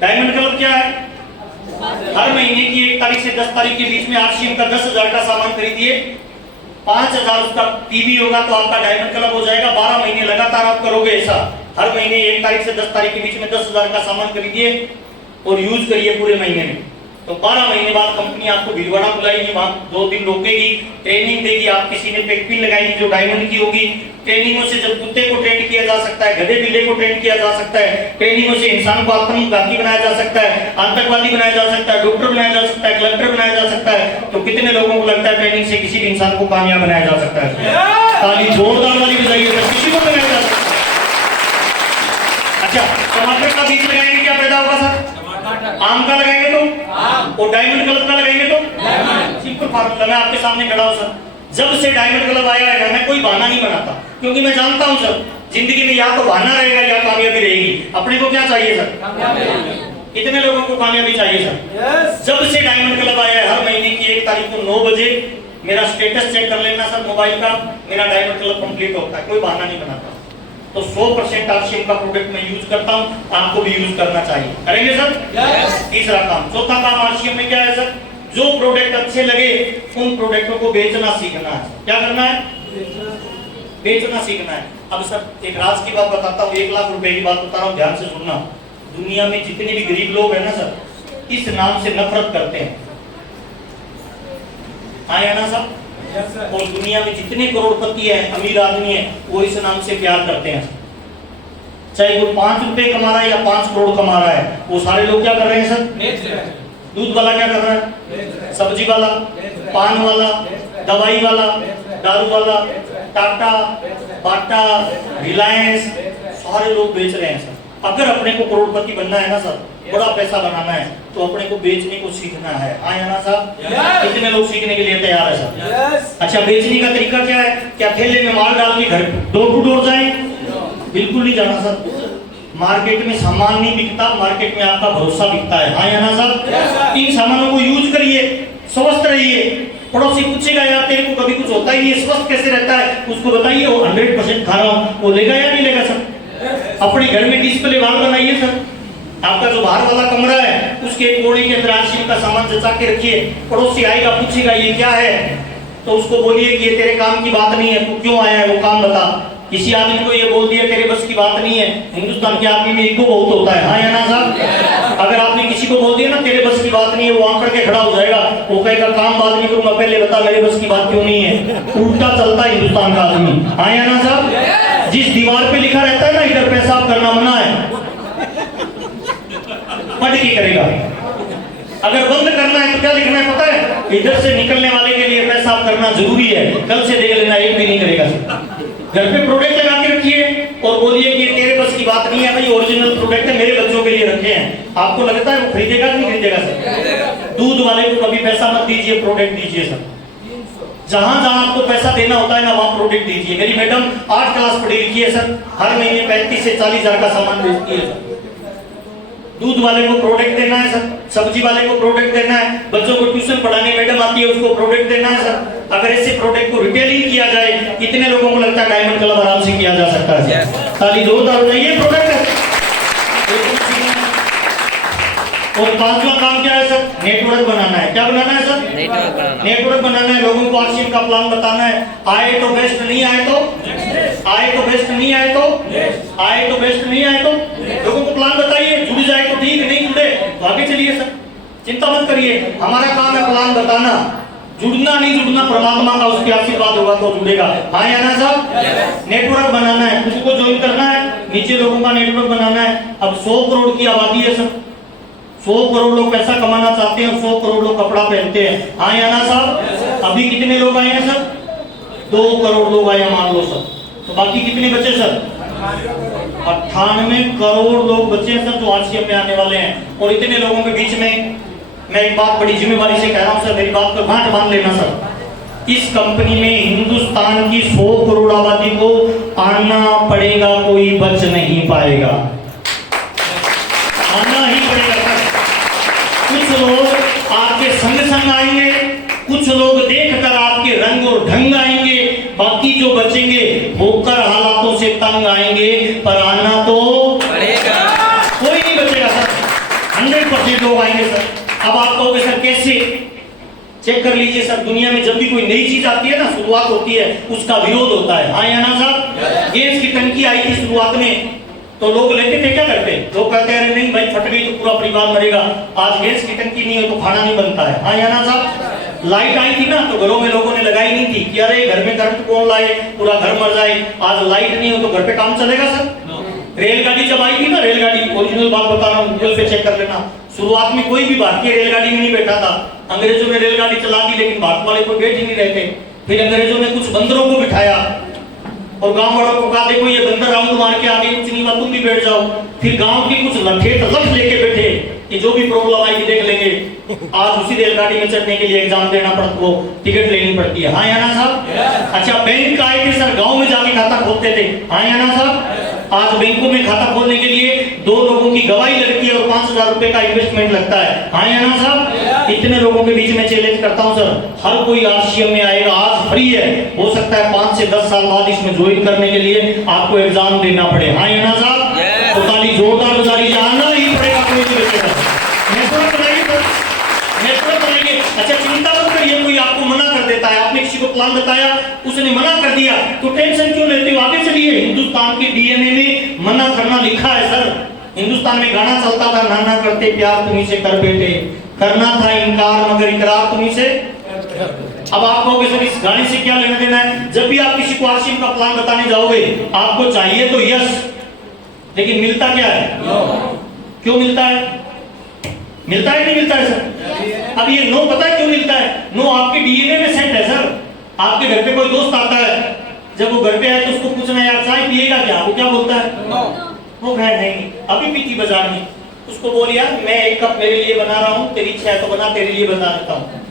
diamond club क्या है? हर महीने की 1 तारीख से 10 तारीख के बीच में आरसीएम का 10,000 का सामान खरीदिए, 5,000 उसका पीवी होगा तो आपका डायमंड क्लब हो जाएगा। 12 महीने लगातार आप करोगे ऐसा, हर महीने 1 तारीख से 10 तारीख के बीच में 10,000 का सामान खरीदिए और यूज करिए पूरे महीने में। तो 12 महीने बाद कंपनी आपको भीलवाड़ा बुलाएगी, वहां 2 दिन रोकेगी, ट्रेनिंग देगी, आप किसी ने पेकपिन लगाएगी जो डायमंड की होगी। ट्रेनिंगों से जब कुत्ते को ट्रेन किया जा सकता है, गधे बिल्ले को ट्रेन किया जा सकता है, ट्रेनिंगों से इंसान को आत्मघाती बनाया जा सकता है, आतंकवादी बनाया जा सकता है, डॉक्टर बनाया जा सकता है, कलेक्टर बनाया जा सकता है। तो कितने लोगों को लगता है ट्रेनिंग से किसी भी इंसान को कामयाब बनाया जा सकता है? ताली जोरदार वाली बजाइए सर, किसी को बनाया जा सकता है। अच्छा, टमाटर का बीज लगाएंगे क्या पैदा होगा सर? आम का लगाएंगे तो, और डायमंड क्लब का लगाएंगे तो, सिंपल फार्मूला। मैं आपके सामने खड़ा हूं सर, जब से डायमंड क्लब आया है मैं कोई बहाना नहीं बनाता, क्योंकि मैं जानता हूं सर जिंदगी में या तो बहाना रहेगा या कामयाबी रहेगी। अपने को क्या चाहिए सर? कितने लोगों को कामयाबी चाहिए सर? जब से डायमंड क्लब आया है, हर महीने की 1 तारीख को 9 बजे मेरा स्टेटस चेक कर लेना सर मोबाइल का, मेरा डायमंड क्लब कंप्लीट होता है, कोई बहाना नहीं बनाता। तो 100% आरसीएम का प्रोडक्ट मैं यूज करता हूं, आपको भी यूज करना चाहिए। करेंगे सर? तीसरा काम, चौथा काम आरसीएम में क्या है सर? जो प्रोडक्ट अच्छे लगे उन प्रोडक्टों को बेचना सीखना है। क्या करना है? बेचना सीखना है। अब सर एक राज की बात बताता हूँ, 1 लाख रुपए की बात बता रहा हूँ, ध्यान से सुनना। दुनिया में जितने भी गरीब लोग हैं ना सर, इस नाम से नफरत करते हैं, आया ना सर? और दुनिया में जितने करोड़पति है, अमीर आदमी है, वो इस नाम से प्यार करते हैं। चाहे वो 5 रुपए कमा रहा है या 5 करोड़ कमा रहा है, वो सारे लोग क्या कर रहे हैं सर? दूध वाला क्या कर रहा है? सब्जी वाला, पान वाला, दवाई वाला, दारू वाला, टाटा, बाटा, रिलायंस, सारे लोग बेच रहे हैं सर। अगर अपने को करोड़पति बनना है ना सर, बड़ा पैसा बनाना है, तो अपने को बेचने को सीखना है। आया ना साहब? कितने लोग सीखने के लिए तैयार है सर? अच्छा, बेचने का तरीका क्या है? क्या थैले में माल डाल के घर डोर टू डोर जाए? बिल्कुल नहीं जाना सर। मार्केट में सामान नहीं बिकता, मार्केट में आपका भरोसा बिकता है। हाँ या ना साहब? इन सामानों को यूज करिए, स्वस्थ रहिए। पड़ोसी पूछेगा यार तेरे को कभी कुछ होता ही नहीं है, स्वस्थ कैसे रहता है? उसको बताइए वो 100% खा रहा हूँ, वो लेगा या नहीं लेगा सर? अपने घर में डिस्प्ले वॉल बनाइए सर। आपका जो बाहर वाला कमरा है उसके कोने के अंदर आरसीएम का सामान जचा के रखिए। पड़ोसी आएगा पूछेगा ये क्या है, तो उसको बोलिए कि ये तेरे काम की बात नहीं है, तू क्यों आया है वो काम बता। किसी आदमी को ये बोल दिया तेरे बस की बात नहीं है, हिंदुस्तान के आदमी में ईगो बहुत होता है। हाँ या ना साहब? अगर आपने किसी को बोल दिया ना तेरे बस की बात नहीं है, वो आंकड़ के खड़ा हो जाएगा, वो कहेगा काम बाद नहीं करूंगा, पहले बता मेरे बस की बात क्यों नहीं है। उल्टा चलता है हिंदुस्तान का आदमी। हाँ या ना साहब? जिस दीवार पे लिखा रहता है ना इधर पेशाब करना मना है, पढ़ के करेगा। अगर बंद करना है तो क्या लिखना है पता है? इधर से निकलने वाले के लिए पेशाब करना जरूरी है, कल से देख लेना एक भी नहीं करेगा। घर पे प्रोडक्ट लगा के रखिए और बोलिए कि तेरे बस की बात नहीं है भाई, ओरिजिनल प्रोडक्ट है, मेरे बच्चों के लिए रखे हैं। आपको लगता है वो खरीदेगा कि नहीं खरीदेगा सर? दूध वाले को कभी पैसा मत दीजिए, प्रोडक्ट दीजिए सर। जहां जहां आपको पैसा देना होता है ना वहां प्रोडक्ट दीजिए। मेरी मैडम 8 क्लास पढ़ी लिखी है सर, हर महीने 35 से 40 हजार का सामान बेचती है सर। दूध वाले को प्रोडक्ट देना है सर, सब्जी वाले को प्रोडक्ट देना है, बच्चों को ट्यूशन पढ़ाने मैडम आती है उसको प्रोडक्ट देना है सर। अगर ऐसे प्रोडक्ट को रिटेलिंग किया जाए, कितने लोगों को लगता है डायमंड क्लब आराम से किया जा सकता है? ताली जोरदार हो जाइए। प्रोडक्ट और पांचवा काम क्या है सर? नेटवर्क बनाना है। क्या बनाना है सर? नेटवर्क बनाना है। लोगों को आरसीएम का प्लान बताना है। आए तो बेस्ट, नहीं आए तो आए तो बेस्ट, नहीं आए तो आए तो बेस्ट, नहीं आए तो लोगों को प्लान बताइए। जुड़ जाए तो ठीक, नहीं जुड़े तो आगे चलिए सर, चिंता मत करिए। हमारा काम है प्लान बताना, जुड़ना नहीं जुड़ना परमात्मा का उसके आशीर्वाद होगा तो जुड़ेगा। हाँ या ना साहब? नेटवर्क बनाना है, खुद को ज्वाइन करना है, नीचे लोगों का नेटवर्क बनाना है। अब 100 करोड़ की आबादी है सर, 100 करोड़ लोग पैसा कमाना चाहते हैं और 100 करोड़ लोग कपड़ा पहनते हैं। हाँ या ना साहब? अभी कितने लोग आए हैं सर? 2 करोड़ लोग आए मान लो सर, तो बाकी कितने बचे सर? 98 करोड़ लोग बचे हैं सर जो आरसीएम में आने वाले हैं। और इतने लोगों के बीच में मैं एक बात बड़ी जिम्मेवारी से कह रहा हूं सर, मेरी बात को गांठ बांध लेना सर। इस कंपनी में हिंदुस्तान की 100 करोड़ आबादी को आना पड़ेगा, कोई बच नहीं पाएगा, आना ही पड़ेगा सर। कुछ लोग आपके संग संग आएंगे, कुछ लोग देखकर आपके रंग और ढंग आएंगे, बाकी जो बचेंगे होकर हालातों से तंग आएंगे, पर आना तो पड़ेगा, कोई नहीं बचेगा सर। 100% लोग आएंगे सर। अब आप कहोगे सर कैसे? चेक कर लीजिए सर, दुनिया में जब भी कोई नई चीज आती है ना, शुरुआत होती है, उसका विरोध होता है। हाँ या ना साहब? गैस की टंकी आई थी शुरुआत में तो लोग लेते थे, क्या करते? लोग कहते हैं अरे नहीं भाई फट गई तो पूरा परिवार मरेगा। आज गैस की टंकी नहीं है तो खाना नहीं बनता है। हाँ या ना साहब? लाइट आई थी ना तो घरों में लोगों ने लगाई नहीं थी कि अरे घर में करंट कौन लाए, पूरा घर मर जाए। आज लाइट नहीं हो तो घर पे काम चलेगा सर? रेलगाड़ी जब आई थी ना, रेलगाड़ी ओरिजिनल बात बता रहा हूँ, गूगल पे चेक कर लेना। शुरुआत में कोई भी भारतीय रेलगाड़ी में नहीं बैठा था, अंग्रेजों ने रेलगाड़ी चला दी लेकिन भारत वाले कोई बैठ ही नहीं रहते। फिर अंग्रेजों ने कुछ बंदरों को बिठाया और गांव वालों को कहा देखो ये बंदर राउंड मार के आगे, कुछ नहीं हुआ तुम भी बैठ जाओ। फिर गांव के कुछ लठेठ लठ लेके बैठे कि जो भी प्रॉब्लम आएगी देख लेंगे। आज उसी रेलगाड़ी में चढ़ने के लिए एग्जाम देना पड़ता, वो टिकट लेनी पड़ती है। हाँ या ना साहब? अच्छा बैंक आए थे सर, गाँव में जाके खाता खोलते थे। हाँ या ना साहब? आज बैंकों में खाता खोलने के लिए 2 लोगों की गवाही लगती है और 5000 रुपए का इन्वेस्टमेंट लगता है। हाँ या ना साहब? इतने लोगों के बीच में चैलेंज करता हूं सर, हर कोई आरसीएम में आएगा, आज फ्री है, हो सकता है 5 से 10 साल बाद इसमें ज्वाइन करने के लिए आपको एग्जाम देना पड़े। हाँ या ना साहब? तो ताली जोरदार बजारी, आना ही पड़ेगा, कोई नहीं बचेगा। नेटवर्क बनाइए सर, नेटवर्क बनाइए। अच्छा चिंता मत करिए, कोई आपको मना कर देता है, आपने किसी को प्लान बताया उसने मना कर दिया तो टेंशन क्यों लेते हो? आगे चलिए। हिंदुस्तान के डीएनए में मना करना लिखा है सर। हिंदुस्तान में गाना चलता था, नाना करते प्यार तुम्हीं से कर बेटे, करना था इनकार मगर इकरार तुम्हीं से। अब आप कहोगे सर इस गाने से क्या लेना देना है? जब भी आप किसी को आरसीएम का प्लान बताने जाओगे, आपको चाहिए तो यस, लेकिन मिलता क्या है? क्यों मिलता है? मिलता है नहीं मिलता है सर? अब ये नो पता है क्यों मिलता है? नो आपके डीएनए में सेट है सर। आपके घर पे कोई दोस्त आता है, जब वो घर पे आए तो उसको पूछना यार चाय पिएगा क्या? वो क्या बोलता है? वो कहे नहीं, अभी पीती बाजार में। उसको बोल यार मैं 1 कप मेरे लिए बना रहा हूँ, तेरी इच्छा है तो बना, तेरे लिए बना देता हूँ।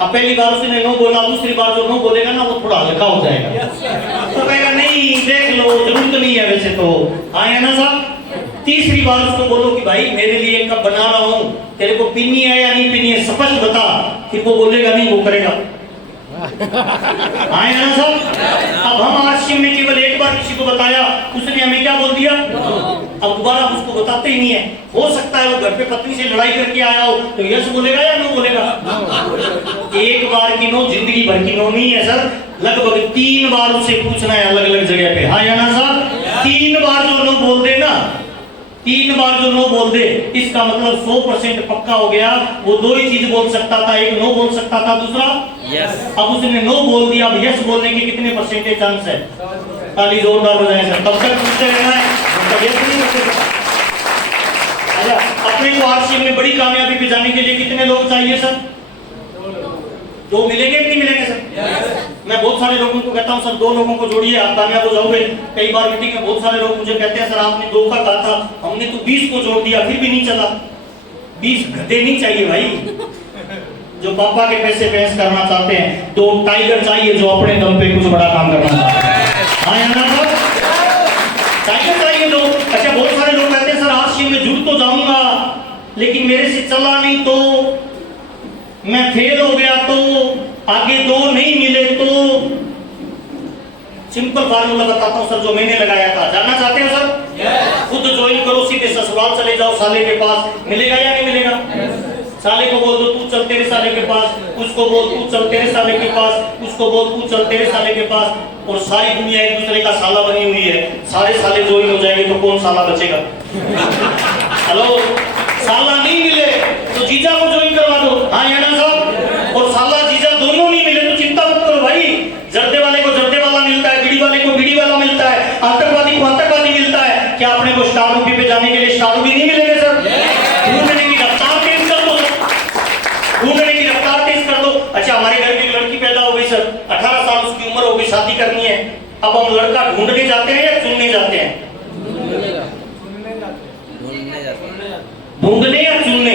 अब पहली बार उसने नो बोला, दूसरी बार जो नो बोलेगा ना वो थोड़ा हल्का हो जाएगा, तो कहेगा नहीं देख लो जरूरत नहीं है वैसे तो। हाँ या ना साहब? तीसरी बार उसको बोलो कि भाई मेरे लिए 1 कप बना रहा हूँ, तेरे को पीनी है या नहीं पीनी है स्पष्ट बता, फिर वो बोलेगा नहीं, वो करेगा। हाँ या ना साहब? अब हम आरसीएम में केवल 1 बार किसी को बताया, उसने हमें क्या बोल दिया, अब दोबारा उसको बताते ही नहीं है। हो सकता है वो घर पे पत्नी से लड़ाई करके आया हो तो यस बोलेगा या नो बोलेगा? 1 बार की नो जिंदगी भर की नो नहीं है सर, लगभग 3 बार उसे पूछना है अलग अलग जगह पे। हाँ या ना साहब? 3 बार जो नो बोल दे ना, 3 बार जो नो बोल दे, इसका मतलब 100% पक्का हो गया। वो 2 ही चीज बोल सकता था, एक नो बोल सकता था, दूसरा यस। अब उसने नो बोल दिया, अब यस बोलने के कितने परसेंटेज चांस है? ताली जोरदार बजाएं सर। तब तक पूछते रहना है, तब यस नहीं कर सकता। अच्छा अपने को आरसीएम में बड़ी कामयाबी पे जाने के लिए कितने लोग चाहिए सर? 2 मिलेंगे कि नहीं मिलेंगे सर? मैं बहुत सारे लोगों को कहता हूँ सर 2 लोगों को जोड़िए आप कामयाब हो जाओगे। कई बार मीटिंग में बहुत सारे लोग मुझे कहते हैं सर आपने 2 का कहा था, हमने तो 20 को जोड़ दिया फिर भी नहीं चला। 20 गधे नहीं चाहिए भाई जो पापा के पैसे बहस करना चाहते हैं, 2 टाइगर चाहिए जो अपने दम पे कुछ बड़ा काम करना चाहते हैं। हाँ या ना सर? टाइगर चाहिए 2। अच्छा बहुत सारे लोग कहते हैं सर आरसीएम में जुड़ तो जाऊंगा लेकिन मेरे से चला नहीं तो, मैं फेल हो गया तो, आगे 2 नहीं मिले तो। सिंपल फार्मूला बताता हूँ सर, जो मैंने लगाया था। जानना चाहते हो सर? खुद ज्वाइन करो, सीधे ससुराल चले जाओ, साले के पास मिलेगा या नहीं मिलेगा? साले को बोल दो तू चल तेरे साले के पास, उसको बोल तू चल तेरे साले के पास, उसको बोल तू चल तेरे साले के पास, और सारी दुनिया एक दूसरे का साला बनी हुई है। सारे साले ज्वाइन हो जाएंगे तो कौन साला बचेगा? हेलो, साला नहीं मिले तो जीजा को ज्वाइन करवा दो। हाँ या ना साहब? और साला जीजा दोनों नहीं मिले तो चिंता मत करो भाई, जर्दे वाले को जर्दे वाला मिलता है, बीड़ी वाले को बीड़ी वाला मिलता है, आतंकवादी को आतंकवादी मिलता है। क्या अपने को स्टार रूपी पे जाने के लिए स्टार रूपी नहीं मिलेंगे सर? ढूंढने की रफ्तार तेज कर दो, ढूंढने की रफ्तार तेज कर दो। अच्छा, हमारे घर में एक लड़की पैदा हो गई सर, 18 साल उसकी उम्र हो गई, शादी करनी है। अब हम लड़का ढूंढने जाते हैं या चुनने जाते हैं? ढूंढने या चुनने?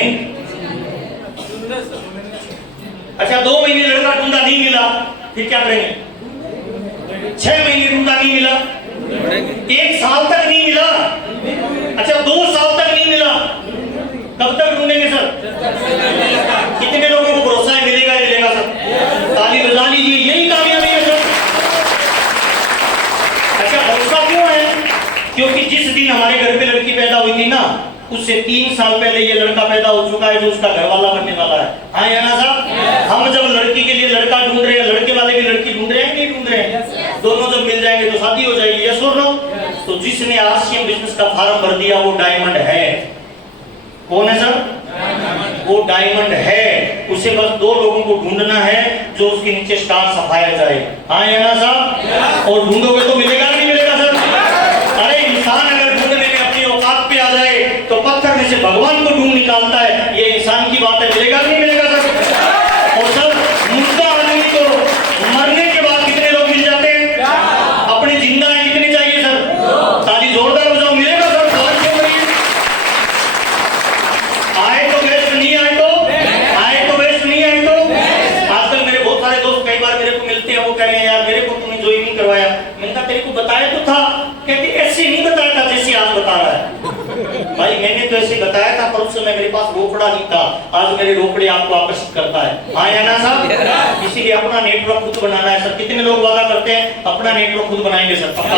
अच्छा, 2 महीने लड़का ढूंढा नहीं मिला, फिर क्या करेंगे? 6 महीने ढूंढा नहीं मिला, 1 साल तक नहीं मिला, अच्छा 2 साल तक नहीं मिला, कब तक ढूंढेंगे सर? कितने लोगों को भरोसा है मिलेगा या मिलेगा सर? ताली बजा लीजिए, यही कामयाबी है सर। अच्छा, भरोसा क्यों है? क्योंकि जिस दिन हमारे घर पे लड़की पैदा हुई थी ना, उससे 3 साल पहले ये लड़का पैदा हो चुका है जो उसका घर वाला बनने वाला है। हाँ या ना साहब? हम जब लड़की के लिए लड़का ढूंढ रहे हैं, लड़के वाले भी लड़की ढूंढ रहे हैं नहीं ढूंढ रहे हैं? दोनों जब मिल जाएंगे तो शादी हो जाएगी, यस और नो? तो जिसने आरसीएम बिजनेस का फॉर्म भर दिया वो डायमंड है। कौन है सर? वो डायमंड है। उसे बस 2 लोगों को ढूंढना है जो उसके नीचे स्टार छपाया जाए। हाँ या ना साहब? और ढूंढोगे तो मिलेगा नहीं मिलेगा सर? अरे इंसान अगर ढूंढने में अपनी औकात पे आ जाए तो पत्थर में से भगवान को ढूंढ निकालता है, ये इंसान की बात है। मिलेगा नहीं मिलेगा सर? और सर, मुर्दा आदमी को मरने के बाद कितने लोग मिल जाते हैं? अपने जिंदा है कितने चाहिए सर? ताली जोरदार बजाओ, मिलेगा सर? आए तो वेस्ट, नहीं आए तो? आए तो वेस्ट, नहीं आए तो? आजकल मेरे बहुत सारे दोस्त कई बार मेरे को मिलते हैं, वो कह रहे हैं यार मेरे को तूने ज्वाइन नहीं करवाया। मैंने कहा तेरे को बताया तो था। कहते ऐसे नहीं बताया था जैसे आज बता रहा है। भाई मैंने तो ऐसे बताया था, पर उस समय मेरे पास रोकड़ा नहीं था। आज मेरे रोकड़े आपको आकर्षित करता है। हाँ या ना साहब? इसीलिए अपना नेटवर्क खुद बनाना है सर। कितने लोग वादा करते हैं अपना नेटवर्क खुद बनाएंगे सर? पक्का?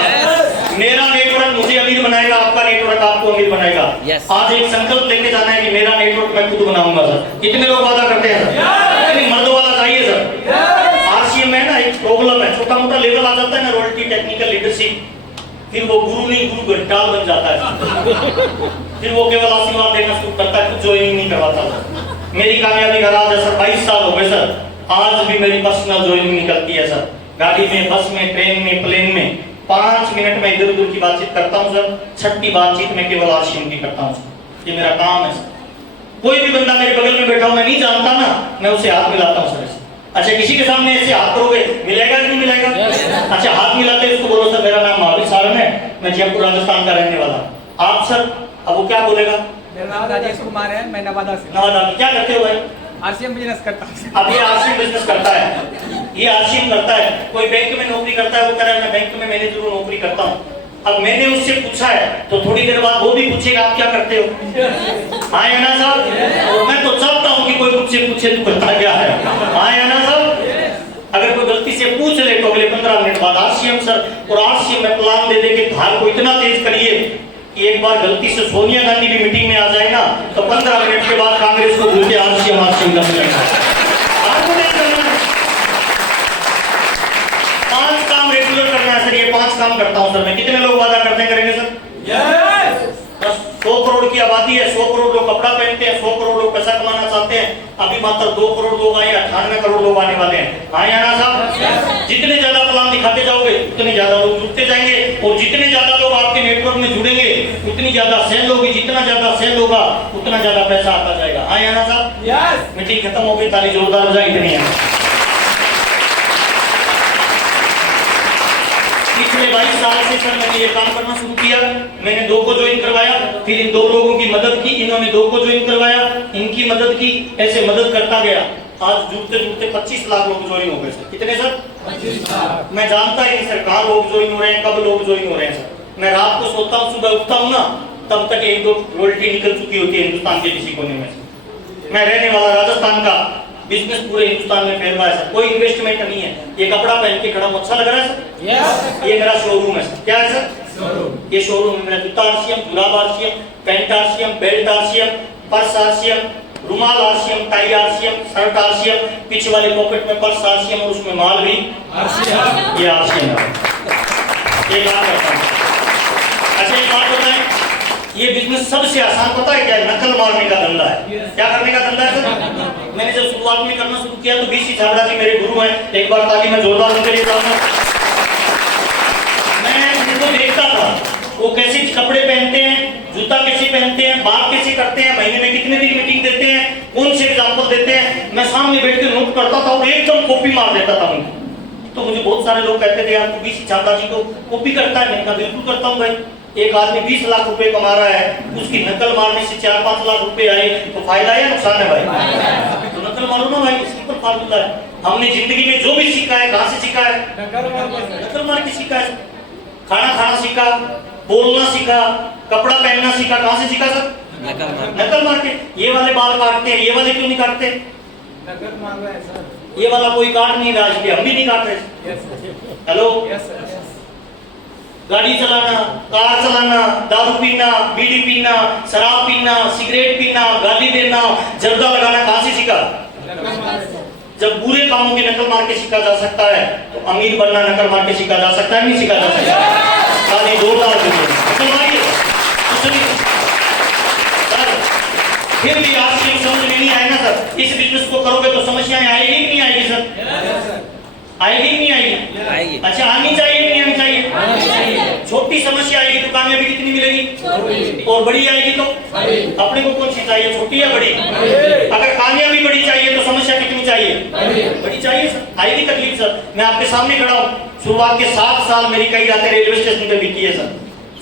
मेरा नेटवर्क मुझे अमीर बनाएगा, आपका नेटवर्क आपको अमीर बनाएगा। आज एक संकल्प लेके जाना है कि मेरा नेटवर्क मैं खुद बनाऊंगा सर। कितने लोग वादा करते हैं सर? मर्दों वाला चाहिए सर। आरसीएम में ना एक प्रॉब्लम है, छोटा मोटा लेवल आ जाता है ना, रॉयल्टी टेक्निकल लीडरशिप, फिर वो गुरु नहीं गुरु घंटाल बन जाता है। फिर वो केवल आशीर्वाद देना शुरू करता है, कुछ ज्वाइनिंग नहीं करवाता। मेरी कामयाबी का राज है सर, 22 साल हो गए सर, आज भी मेरी पर्सनल ज्वाइनिंग निकलती है सर। गाड़ी में, बस में, ट्रेन में, प्लेन में 5 मिनट में इधर उधर की बातचीत करता हूँ सर। 6ठी बातचीत में केवल आरसीएम की करता हूँ सर। ये मेरा काम है सर। कोई भी बंदा मेरे बगल में बैठा हो, मैं नहीं जानता ना, मैं उसे हाथ मिलाता हूँ सर। अच्छा, किसी के सामने ऐसे हाथ करोगे, मिलेगा कि नहीं मिलेगा? अच्छा, हाथ मिलाते हैं, उसको बोलो सर मेरा नाम महावीर सारन है, मैं जयपुर राजस्थान का रहने वाला। आप सर? अब वो क्या बोलेगा? मेरा नाम राजेश कुमार है, मैं नवादा से। नवादा में क्या करते हो भाई? आरसीएम बिजनेस करता हूँ। अब ये आरसीएम बिजनेस करता है, ये आरसीएम करता है। कोई बैंक में नौकरी करता है, वो कह रहा है मैं बैंक में मैनेजर हूँ, नौकरी करता हूँ। अब मैंने उससे पूछा है तो थोड़ी देर बाद वो भी पूछेगा आप क्या करते हो? हाँ या ना साहब? और मैं तो चाहता हूँ कि कोई मुझसे पूछे तू करता क्या है। हाँ या ना साहब? अगर कोई गलती से पूछ ले तो अगले 15 मिनट बाद आरसीएम सर, और आरसीएम में प्लान दे दे के धार को इतना तेज करिए कि एक बार गलती से सोनिया गांधी भी मीटिंग में आ जाए ना तो 15 मिनट के बाद कांग्रेस को भूल के आरसीएम का मिलेगा। आपको नहीं करना है, 5 काम रेगुलर करना है सर। ये 5 काम करता हूँ सर मैं। कितने लोग वादा करते हैं करेंगे सर? बस 100 करोड़ की आबादी है, 100 करोड़ लोग कपड़ा पहनते हैं, 100 करोड़ लोग पैसा कमाना चाहते हैं। अभी मात्र 2 करोड़ लोग आए, 98 करोड़ लोग आने वाले हैं। हाँ या ना साहब? जितने ज्यादा प्लान दिखाते जाओगे उतने ज्यादा लोग जुड़ते जाएंगे, और जितने ज्यादा लोग आपके नेटवर्क में जुड़ेंगे उतनी ज्यादा सेल होगी, जितना ज्यादा सेल होगा उतना ज्यादा पैसा आता जाएगा। हाँ या ना साहब? मीटिंग खत्म हो गई, ताली जोरदार हो जाए, इतनी है। पिछले 22 साल से सर मैंने ये काम करना शुरू किया। मैंने 2 को ज्वाइन करवाया, फिर इन 2 लोगों की मदद की, इन्होंने 2 को ज्वाइन करवाया, इनकी मदद की, ऐसे मदद करता गया। आज जुड़ते जुड़ते 25 लाख लोग ज्वाइन हो गए सर। कितने सर? 25 लाख। मैं जानता ही नहीं सर कहाँ लोग ज्वाइन हो रहे हैं, कब लोग ज्वाइन हो रहे हैं सर। मैं रात को सोता हूँ, सुबह उठता हूँ ना, तब तक 1-2 रॉयल्टी निकल चुकी होती है हिंदुस्तान के किसी कोने में। मैं रहने वाला राजस्थान का, बिजनेस पूरे हिंदुस्तान में फैल रहा है सर, कोई इन्वेस्टमेंट नहीं है। ये कपड़ा पहन के खड़ा हूं, अच्छा लग रहा है सर? Yes. ये मेरा शोरूम है सर। क्या है सर? Showroom. ये शोरूम है मेरा। जूता आरसीएम, जुराब RCM, pant RCM, belt RCM, purse RCM, रुमाल आरसीएम, टाई आरसीएम, शर्ट आरसीएम, पीछे वाले पॉकेट में पर्स आरसीएम और उसमें माल भी RCM. ये आरसीएम है। ये बात करता हूं। अच्छा एक बात बताएं, ये बिजनेस सबसे आसान पता है क्या है? नकल मारने का धंधा है। क्या करने का धंधा है सर? मैंने जब शुरुआत में करना शुरू किया तो बीसी छाबड़ा जी मेरे गुरु हैं, एक बार ताली में जोरदार उनके लिए चाहूंगा। मैं उनको देखता था वो कैसे कपड़े पहनते हैं, जूता कैसे पहनते हैं, बात कैसे करते हैं, महीने में कितने दिन मीटिंग देते हैं, कौन से एग्जाम्पल देते हैं, मैं सामने बैठ के नोट करता था और एकदम कॉपी मार देता था उनको। तो मुझे बहुत सारे लोग कहते थे यार तू बीसी छाबड़ा जी को कॉपी करता है। मैंने कहा बिल्कुल करता हूँ भाई। एक आदमी 20 लाख रुपए कमा रहा है, उसकी नकल मारने से 4-5 लाख रुपए आए तो फायदा है या नुकसान है भाई? तो नकल मारो ना भाई, सिंपल फार्मूला है। हमने जिंदगी में जो भी सीखा है कहां से सीखा है? नकल मार के सीखा है। खाना खाना सीखा, बोलना सीखा, कपड़ा पहनना सीखा, कहां से सीखा सर? नकल मार के। ये वाले बाल काटते हैं, ये वाले क्यों नहीं काटते? नकल मार रहा है सर। ये वाला कोई काट नहीं रहा, इसलिए हम भी नहीं काट रहे। Yes, sir. Hello, Yes, sir. Yes. गाड़ी चलाना, कार चलाना, दारू पीना, बीड़ी पीना, शराब पीना, सिगरेट पीना, गाली देना, जर्दा लगाना कहां से सीखा? नकल मार रहा है। जब बुरे कामों की नकल मार के सीखा जा सकता है तो अमीर बनना नकल मार के सीखा जा सकता है, नहीं सीखा जा सकता? ताली जोरदार दीजिए। नकल मारिए कुछ नहीं। सर फिर भी आपकी समझ में नहीं आएगा सर, इस बिजनेस को करोगे तो समस्याएं आएगी कि नहीं आएगी सर? Yes, sir. आएगी कि नहीं आएगी? आएगी। अच्छा आनी चाहिए कि नहीं आनी चाहिए? छोटी समस्या आएगी तो कामयाबी कितनी मिलेगी? और बड़ी आएगी तो अपने को कौन सी चाहिए, छोटी या बड़ी? अगर कामयाबी बड़ी चाहिए तो समस्या कितनी चाहिए? बड़ी चाहिए सर। आएगी तकलीफ सर। मैं आपके सामने खड़ा हूँ, शुरुआत के 7 साल मेरी कई रातें रेलवे स्टेशन पे बीती है सर।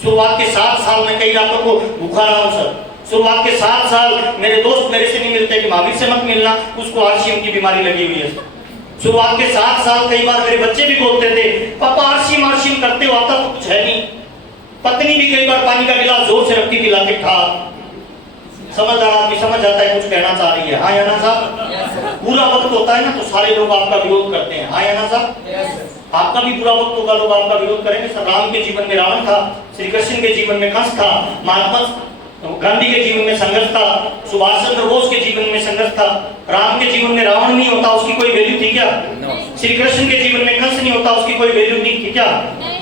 शुरुआत के 7 साल में कई रातों को भूखा रहा हूँ सर। शुरुआत के 7 साल मेरे दोस्त मेरे से नहीं मिलते कि महावीर से मत मिलना, उसको आरसीएम की बीमारी लगी हुई है सर। शुरुआत के 7 साल कई बार मेरे बच्चे भी बोलते थे पापा आरसीएम करते हो, आता तो कुछ है नहीं। पत्नी भी कई बार पानी का गिलास जोर से रखती थी लाके खा। समझदार आदमी समझ जाता है कुछ कहना चाह रही है। हाँ या ना साहब? बुरा वक्त होता है ना तो सारे लोग आपका विरोध करते हैं। हाँ या ना साहब? Yes, sir. आपका भी बुरा वक्त होगा, लोग आपका विरोध करेंगे सर। राम के जीवन में रावण था, श्री कृष्ण के जीवन में कंस था, महात्मा गांधी के जीवन में संघर्ष था, सुभाष चंद्र बोस के जीवन में संघर्ष था। राम के जीवन में रावण नहीं होता, उसकी कोई वैल्यू थी क्या? श्री कृष्ण के जीवन में कंस नहीं होता, उसकी कोई वैल्यू नहीं थी क्या?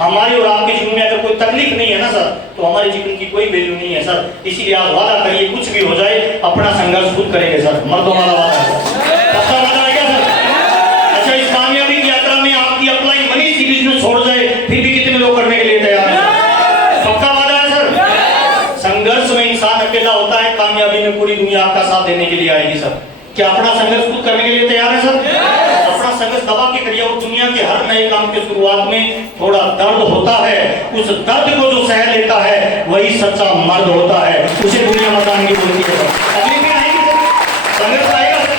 हमारे और आपके जीवन में अगर कोई तकलीफ नहीं है ना सर तो हमारे जीवन की कोई वैल्यू नहीं है सर। इसीलिए आप वादा करिए कुछ भी हो जाए अपना संघर्ष खुद करेंगे सर। मर्दों वाला वादा है सर। पक्का वादा है क्या सर? अच्छा इस कामयाबी की यात्रा में आपकी अपलाइन मनी सी बिजनेस छोड़ जाए फिर भी कितने लोग करने के लिए तैयार हैं? पक्का वादा है सर। संघर्ष में इंसान अकेला होता है, कामयाबी में पूरी दुनिया आपका साथ देने के लिए आएगी सर। क्या अपना संघर्ष खुद करने के लिए तैयार है सर? अपना संघर्ष दबा के करिए। और दुनिया के हर नए काम के शुरुआत में थोड़ा दर्द होता है, उस दर्द को जो सह लेता है वही सच्चा मर्द होता है, उसे दुनिया मर्दानगी बोलती है सर। तकलीफ भी आएगी सर, संघर्ष आएगा सर,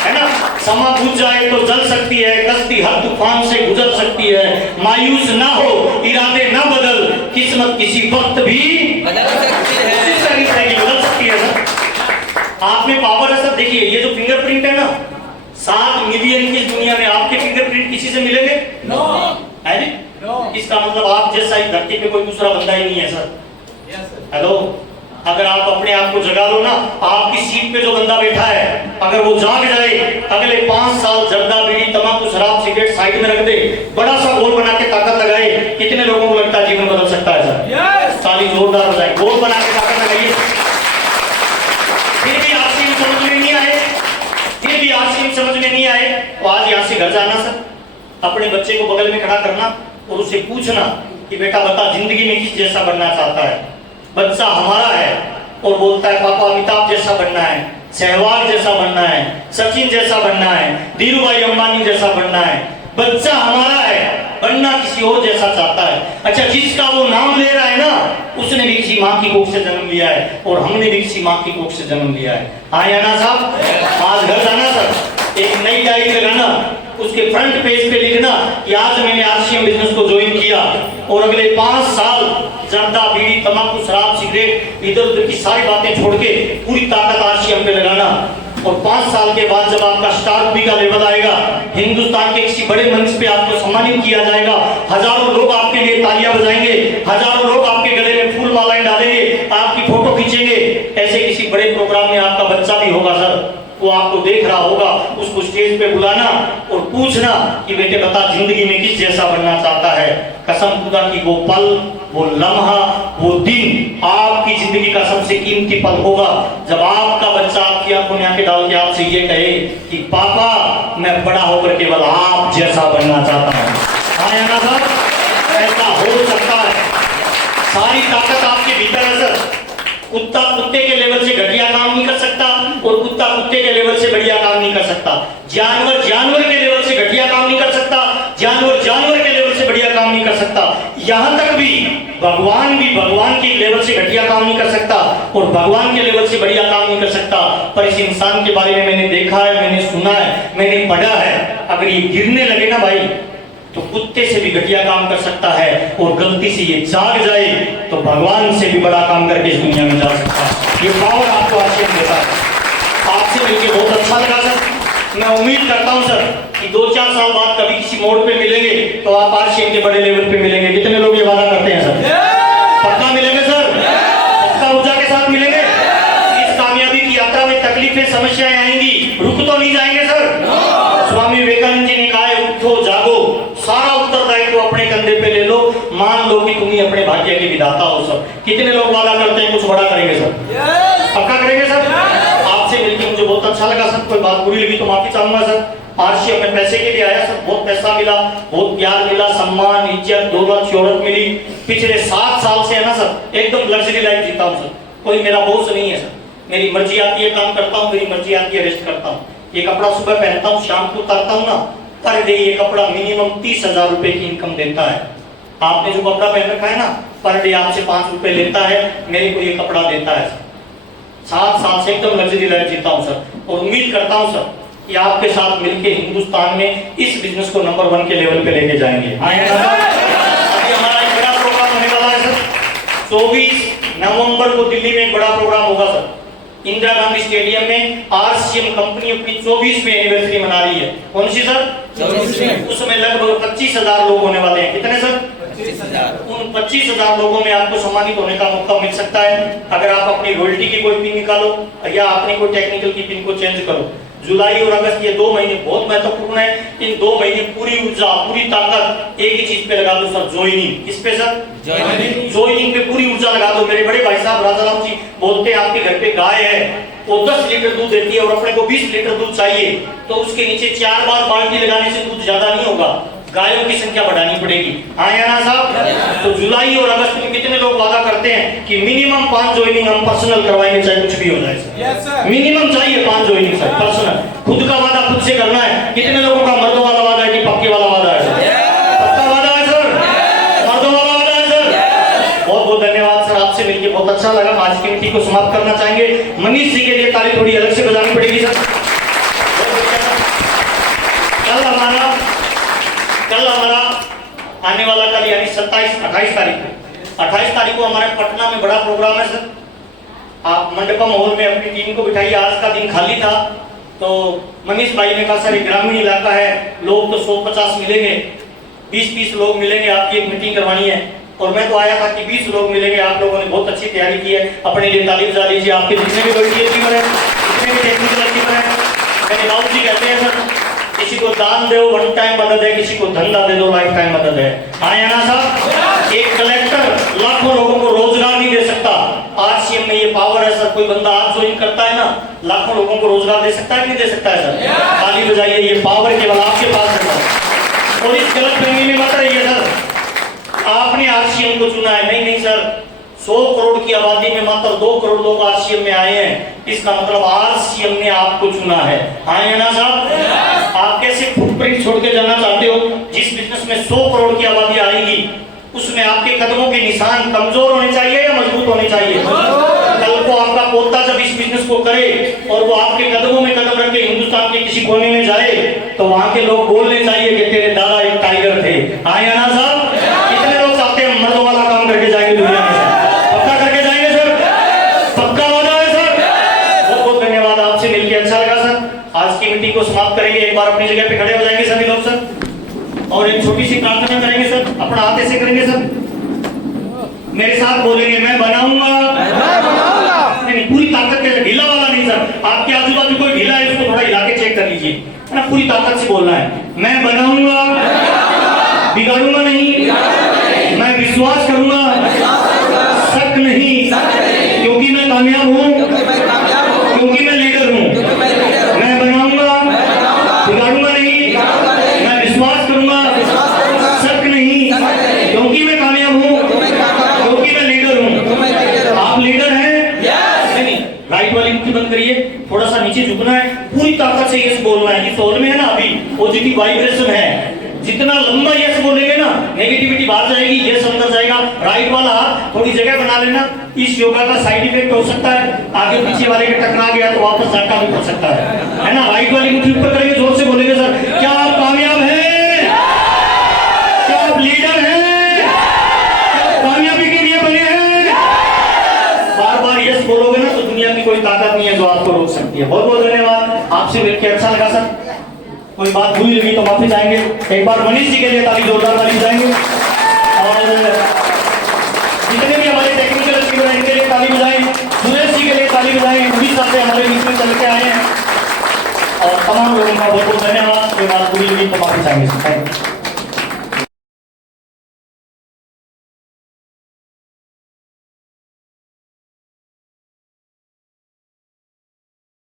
है ना? समा बुझ जाए तो जल सकती है, कश्ती हर तूफान से गुजर सकती है। मायूस ना हो, इरादे ना बदल, किस्मत किसी वक्त भी बदल सकती है। कोशिश करनी पड़ेगी, बदल सकती है सर। आप में पावर है सर। देखिए ये जो फिंगरप्रिंट है ना, 7 मिलियन की इस दुनिया में आपके फिंगरप्रिंट किसी से मिलेंगे? No. है जी? No. इसका मतलब आप जैसा इस धरती पे कोई दूसरा बंदा ही नहीं है सर। Yes, sir. हेलो, अगर आप अपने आप को जगा लो ना, आपकी सीट पे जो बंदा बैठा है अगर वो जाग जाए, अगले 5 साल जर्दा बीड़ी तंबाकू शराब सिगरेट साइड में रख दे, बड़ा सा गोल बना के ताकत लगाए, कितने लोगों को लगता है जीवन बदल सकता है सर? Yes. ताली जोरदार हो जाए। गोल बना के ताकत लगाइए। फिर भी आरसीएम समझ में नहीं आए, फिर भी आरसीएम समझ में नहीं आए तो आज यहाँ से घर जाना सर, अपने बच्चे को बगल में खड़ा करना और उसे पूछना कि बेटा बता जिंदगी में किस जैसा बनना चाहता है? बच्चा हमारा है और बोलता है पापा अमिताभ जैसा बनना है, सहवाग जैसा बनना है, सचिन जैसा बनना है, धीरू भाई अंबानी जैसा बनना है। बच्चा हमारा है, बनना किसी और जैसा चाहता है। अच्छा जिसका वो नाम ले रहा है ना, उसने भी किसी माँ की कोख से जन्म लिया है और हमने भी किसी माँ की कोख से जन्म लिया है। हाँ या ना साहब? आज घर जाना सर, एक नई डायरी लगाना, उसके फ्रंट पेज पे लिखना कि आज मैंने आरसीएम बिजनेस को ज्वाइन किया और अगले 5 साल जर्दा बीड़ी तंबाकू शराब सिगरेट इधर उधर की सारी बातें छोड़ के पूरी ताकत आरसीएम पे लगाना। और 5 साल के बाद जब आपका स्टार मूवी का लेवल आएगा, हिंदुस्तान के किसी बड़े मंच पे आपको सम्मानित किया जाएगा, हजारों लोग आपके लिए तालियां बजाएंगे, हजारों लोग आपके गले में फूल मालाएं डालेंगे, आपकी फोटो खींचेंगे, ऐसे किसी बड़े प्रोग्राम में आपका बच्चा भी होगा सर, वो आपको देख रहा होगा, उसको स्टेज पे बुलाना और पूछना कि बेटे बता जिंदगी में किस जैसा बनना चाहता है। कसम खुदा की वो पल, वो लम्हा, वो दिन आपकी जिंदगी का सबसे कीमती पल होगा जब आपका बच्चा आपकी आंखों में आंखें डाल के आपसे ये कहे कि पापा मैं बड़ा होकर केवल आप जैसा बनना चाहता हूँ। हाँ या ना सर, ऐसा हो सकता है। सारी ताकत आपके भीतर है सर। कुत्ता कुत्ते के लेवल से घटिया काम नहीं कर सकता और कुत्ता कुत्ते के लेवल से बढ़िया काम नहीं कर सकता। जानवर जानवर के लेवल से घटिया काम नहीं कर सकता, जानवर जानवर के लेवल से बढ़िया काम नहीं कर सकता। यहाँ तक भी भगवान के लेवल से घटिया काम नहीं कर सकता और भगवान के लेवल से बढ़िया काम नहीं कर सकता। पर इस इंसान के बारे में मैंने देखा है, मैंने सुना है, मैंने पढ़ा है, अगर ये गिरने लगे ना भाई तो कुत्ते से भी घटिया काम कर सकता है और गलती से ये जाग जाए तो भगवान से भी बड़ा काम करके इस दुनिया में जा सकता है। ये पावर आपको आशीर्वाद देता है। आपसे मिलकर बहुत अच्छा लगा सर। मैं उम्मीद करता हूं सर कि 2-4 साल बाद कभी किसी मोड़ पे मिलेंगे तो आप आरसीएम के बड़े लेवल पे मिलेंगे। कितने लोग ये वादा करते हैं सर? पक्का मिलेंगे सर? पक्का ऊर्जा के साथ मिलेंगे। इस कामयाबी की यात्रा में तकलीफें समस्याएं आएंगी, रुक तो नहीं जाएंगे सर। स्वामी विवेकानंद जी ने कहा है उठो जागो, सारा उत्तरदायित्व अपने कंधे पे ले लो, मान लो कि तुम ही अपने भाग्य के विधाता हो सर। कितने लोग वादा करते हैं कुछ बड़ा करेंगे सर? पक्का करेंगे सर? आपसे मिलकर मुझे बहुत अच्छा लगा सर। कोई बात बुरी लगी तो माफी चाहूंगा सर। आरसीएम में पैसे के लिए आया सर, बहुत पैसा मिला, बहुत प्यार मिला, सम्मान, इज्जत, दौलत, शोहरत मिली। पिछले 7 साल से है ना सर एकदम लग्जरी लाइफ जीता हूँ सर। कोई मेरा बोझ नहीं है सर। मेरी मर्जी आती है काम करता हूँ, मेरी मर्जी आती है रेस्ट करता हूँ। ये कपड़ा सुबह पहनता हूँ, शाम को उतारता हूँ ना, पर डे ये कपड़ा मिनिमम 30,000 रुपए की इनकम देता है। आपने जो कपड़ा पहन रखा है ना, पर डे आपसे 5 रुपए लेता है, मेरे को ये कपड़ा देता है। 7 साल से एकदम लग्जरी लाइफ जीता हूँ सर और उम्मीद करता हूँ सर कि आपके साथ मिलके हिंदुस्तान में इस बिजनेस को नंबर 1 के लेवल पे लेके जाएंगे। हाँ या ना? अभी हमारा एक बड़ा प्रोग्राम होने वाला है सर। 24 नवंबर को दिल्ली में एक बड़ा प्रोग्राम होगा सर। इंदिरा गांधी स्टेडियम में आरसीएम कंपनी अपनी 24वीं एनिवर्सरी मना रही है। कौन सी सर? 24वीं। उसमें लगभग 25,000 लोग होने वाले हैं। कितने सर? 25,000। उन 25,000 लोगों में आपको सम्मानित होने का मौका मिल सकता है अगर आप अपनी रॉयल्टी की कोई पिन निकालो या अपनी कोई टेक्निकल की पिन को चेंज करो। जुलाई और अगस्त ये 2 महीने बहुत महत्वपूर्ण है। इन 2 महीने पूरी ऊर्जा, पूरी ताकत एक ही चीज पे लगा दो सर, ज्वाइनिंग। किस पे सर? ज्वाइनिंग पे पूरी ऊर्जा लगा दो। मेरे बड़े भाई साहब राजाराम जी बोलते हैं आपके घर पे गाय है, वो 10 लीटर दूध देती है और अपने को 20 लीटर दूध चाहिए, तो उसके नीचे 4 बार बाल्टी लगाने से दूध ज्यादा नहीं होगा, गायों की संख्या बढ़ानी पड़ेगी। हाँ या ना साहब? तो जुलाई और अगस्त में कितने लोग वादा करते हैं कि मिनिमम 5 ज्वाइनिंग हम पर्सनल करवाएंगे, चाहे कुछ भी हो जाए सर। मिनिमम चाहिए 5 ज्वाइनिंग सर, पर्सनल। खुद का वादा खुद से करना है। कितने लोगों का मर्दों वाला वादा है कि पक्के वाला वादा है सर? पक्का वादा है सर? मर्दों वाला वादा है सर? बहुत बहुत धन्यवाद सर, आपसे मिलकर बहुत अच्छा लगा। आज की मीटिंग को समाप्त करना चाहेंगे। मनीष जी के लिए ताली थोड़ी अलग से बजानी पड़ेगी सर। कल हमारा आने वाला कल यानी 28 तारीख को हमारे पटना में बड़ा प्रोग्राम है सर। आप मंडपम हॉल में अपनी टीम को बिठाइए। आज का दिन खाली था तो मनीष भाई ने कहा सर ग्रामीण इलाका है, लोग तो 150 मिलेंगे, 20-20 लोग मिलेंगे, आपकी एक मीटिंग करवानी है। और मैं तो आया था कि 20 लोग मिलेंगे। आप लोगों ने बहुत अच्छी तैयारी की है, अपने लिए ताली बजा लीजिए। आपके जितने भी बड़ी अचीवर है, जितने भी टेक्निकल अचीवर है, मेरे बाबू जी कहते हैं सर किसी को दान दो 1 टाइम मदद है, किसी को धंधा दे दो लाइफ टाइम मदद है। हाँ या ना साहब? एक कलेक्टर लाखों लोगों को रोजगार नहीं दे सकता, आरसीएम में ये पावर है सर। कोई बंदा आज ज्वाइन करता है ना, लाखों लोगों को रोजगार दे सकता है कि नहीं दे सकता है सर? ताली बजाइए, ये पावर केवल आपके पास है सर। और इस गलतफहमी में मत रहिए सर आपने आरसीएम को चुना है। नहीं सर, 100 करोड़ की आबादी में मात्र 2 करोड़ लोग आरसीएम में आए हैं, इसका मतलब आरसीएम ने आपको चुना है। हाँ या ना साहब? आप कैसे फुटप्रिंट छोड़ के जाना चाहते हो? जिस बिजनेस में 100 करोड़ की आबादी आएगी उसमें आपके कदमों के निशान कमजोर होने चाहिए या मजबूत होने चाहिए? कल को आपका पोता जब इस बिजनेस को करे और वो आपके कदमों में कदम रख के हिंदुस्तान के किसी कोने में जाए तो वहां के लोग बोलने चाहिए कि तेरे दादा एक टाइगर थे। हाँ या ना साहब? कितने लोग चाहते हैं मर्दों वाला काम करके जाएंगे दुनिया में? पक्का करके जाएंगे सर? पक्का वादा है सर? बहुत बहुत धन्यवाद, आपसे मिलकर अच्छा लगा। एक बार अपनी जगह पे खड़े हो जाएंगे सभी लोग सर, और एक छोटी सी प्रार्थना करेंगे सर, अपना हाथ ऐसे करेंगे सर, मेरे साथ बोलेंगे मैं बनाऊंगा, नहीं पूरी ताकत के, ढीला वाला नहीं सर, आपके आजू बाजू कोई ढीला है उसको थोड़ा हिला के चेक कर लीजिए, है ना, पूरी ताकत से बोलना है, मैं बनाऊंगा, बिगाड़ूंगा नहीं, मैं विश्वास करूंगा, शक नहीं, क्योंकि मैं कामयाब हूँ, क्योंकि मैं लीडर हूँ, मैं बनाऊंगा, बिगाड़ूंगा नहीं, मैं विश्वास करूंगा, शक नहीं, क्योंकि मैं कामयाब हूँ, क्योंकि मैं लीडर हूँ। आप लीडर हैं? नहीं, राइट वाली मुट्ठी बंद करिए, थोड़ा सा नीचे झुकना है, पूरी ताकत से यस बोलना है। इस हॉल में है ना अभी पॉजिटिव वाइब्रेशन है, जितना लंबा यस बोलेंगे ना नेगेटिविटी बाहर जाएगी, यस अंदर जाएगा। राइट वाला हाथ थोड़ी जगह बना लेना, इस योगा का साइड इफेक्ट हो सकता है, आगे पीछे वाले के टकरा गया तो वापस झटका भी पड़ सकता है ना। राइट वाली मुट्ठी ऊपर करेंगे, जोर से बोलेंगे सर, क्या आप कामयाब हैं? क्या आप लीडर हैं? क्या कामयाबी के लिए बने हैं? बार बार यस बोलोगे ना तो दुनिया की कोई ताकत नहीं है जो आपको रोक सकती है। बहुत बहुत धन्यवाद, आपसे मिलकर अच्छा लगा सर, कोई बात भूल गई तो माफी चाहेंगे। एक बार मनीष जी के लिए ताली, जोरदार ताली बजाएंगे, और जितने भी हमारे टेक्निकल स्पीकर हैं इनके लिए ताली बजाएं, सुरेश जी के लिए ताली बजाएं, उड़ीसा से हमारे बीच में चल के आए हैं, और तमाम लोगों का बहुत बहुत धन्यवाद। कोई बात भूल गई तो माफी चाहेंगे। Thank you.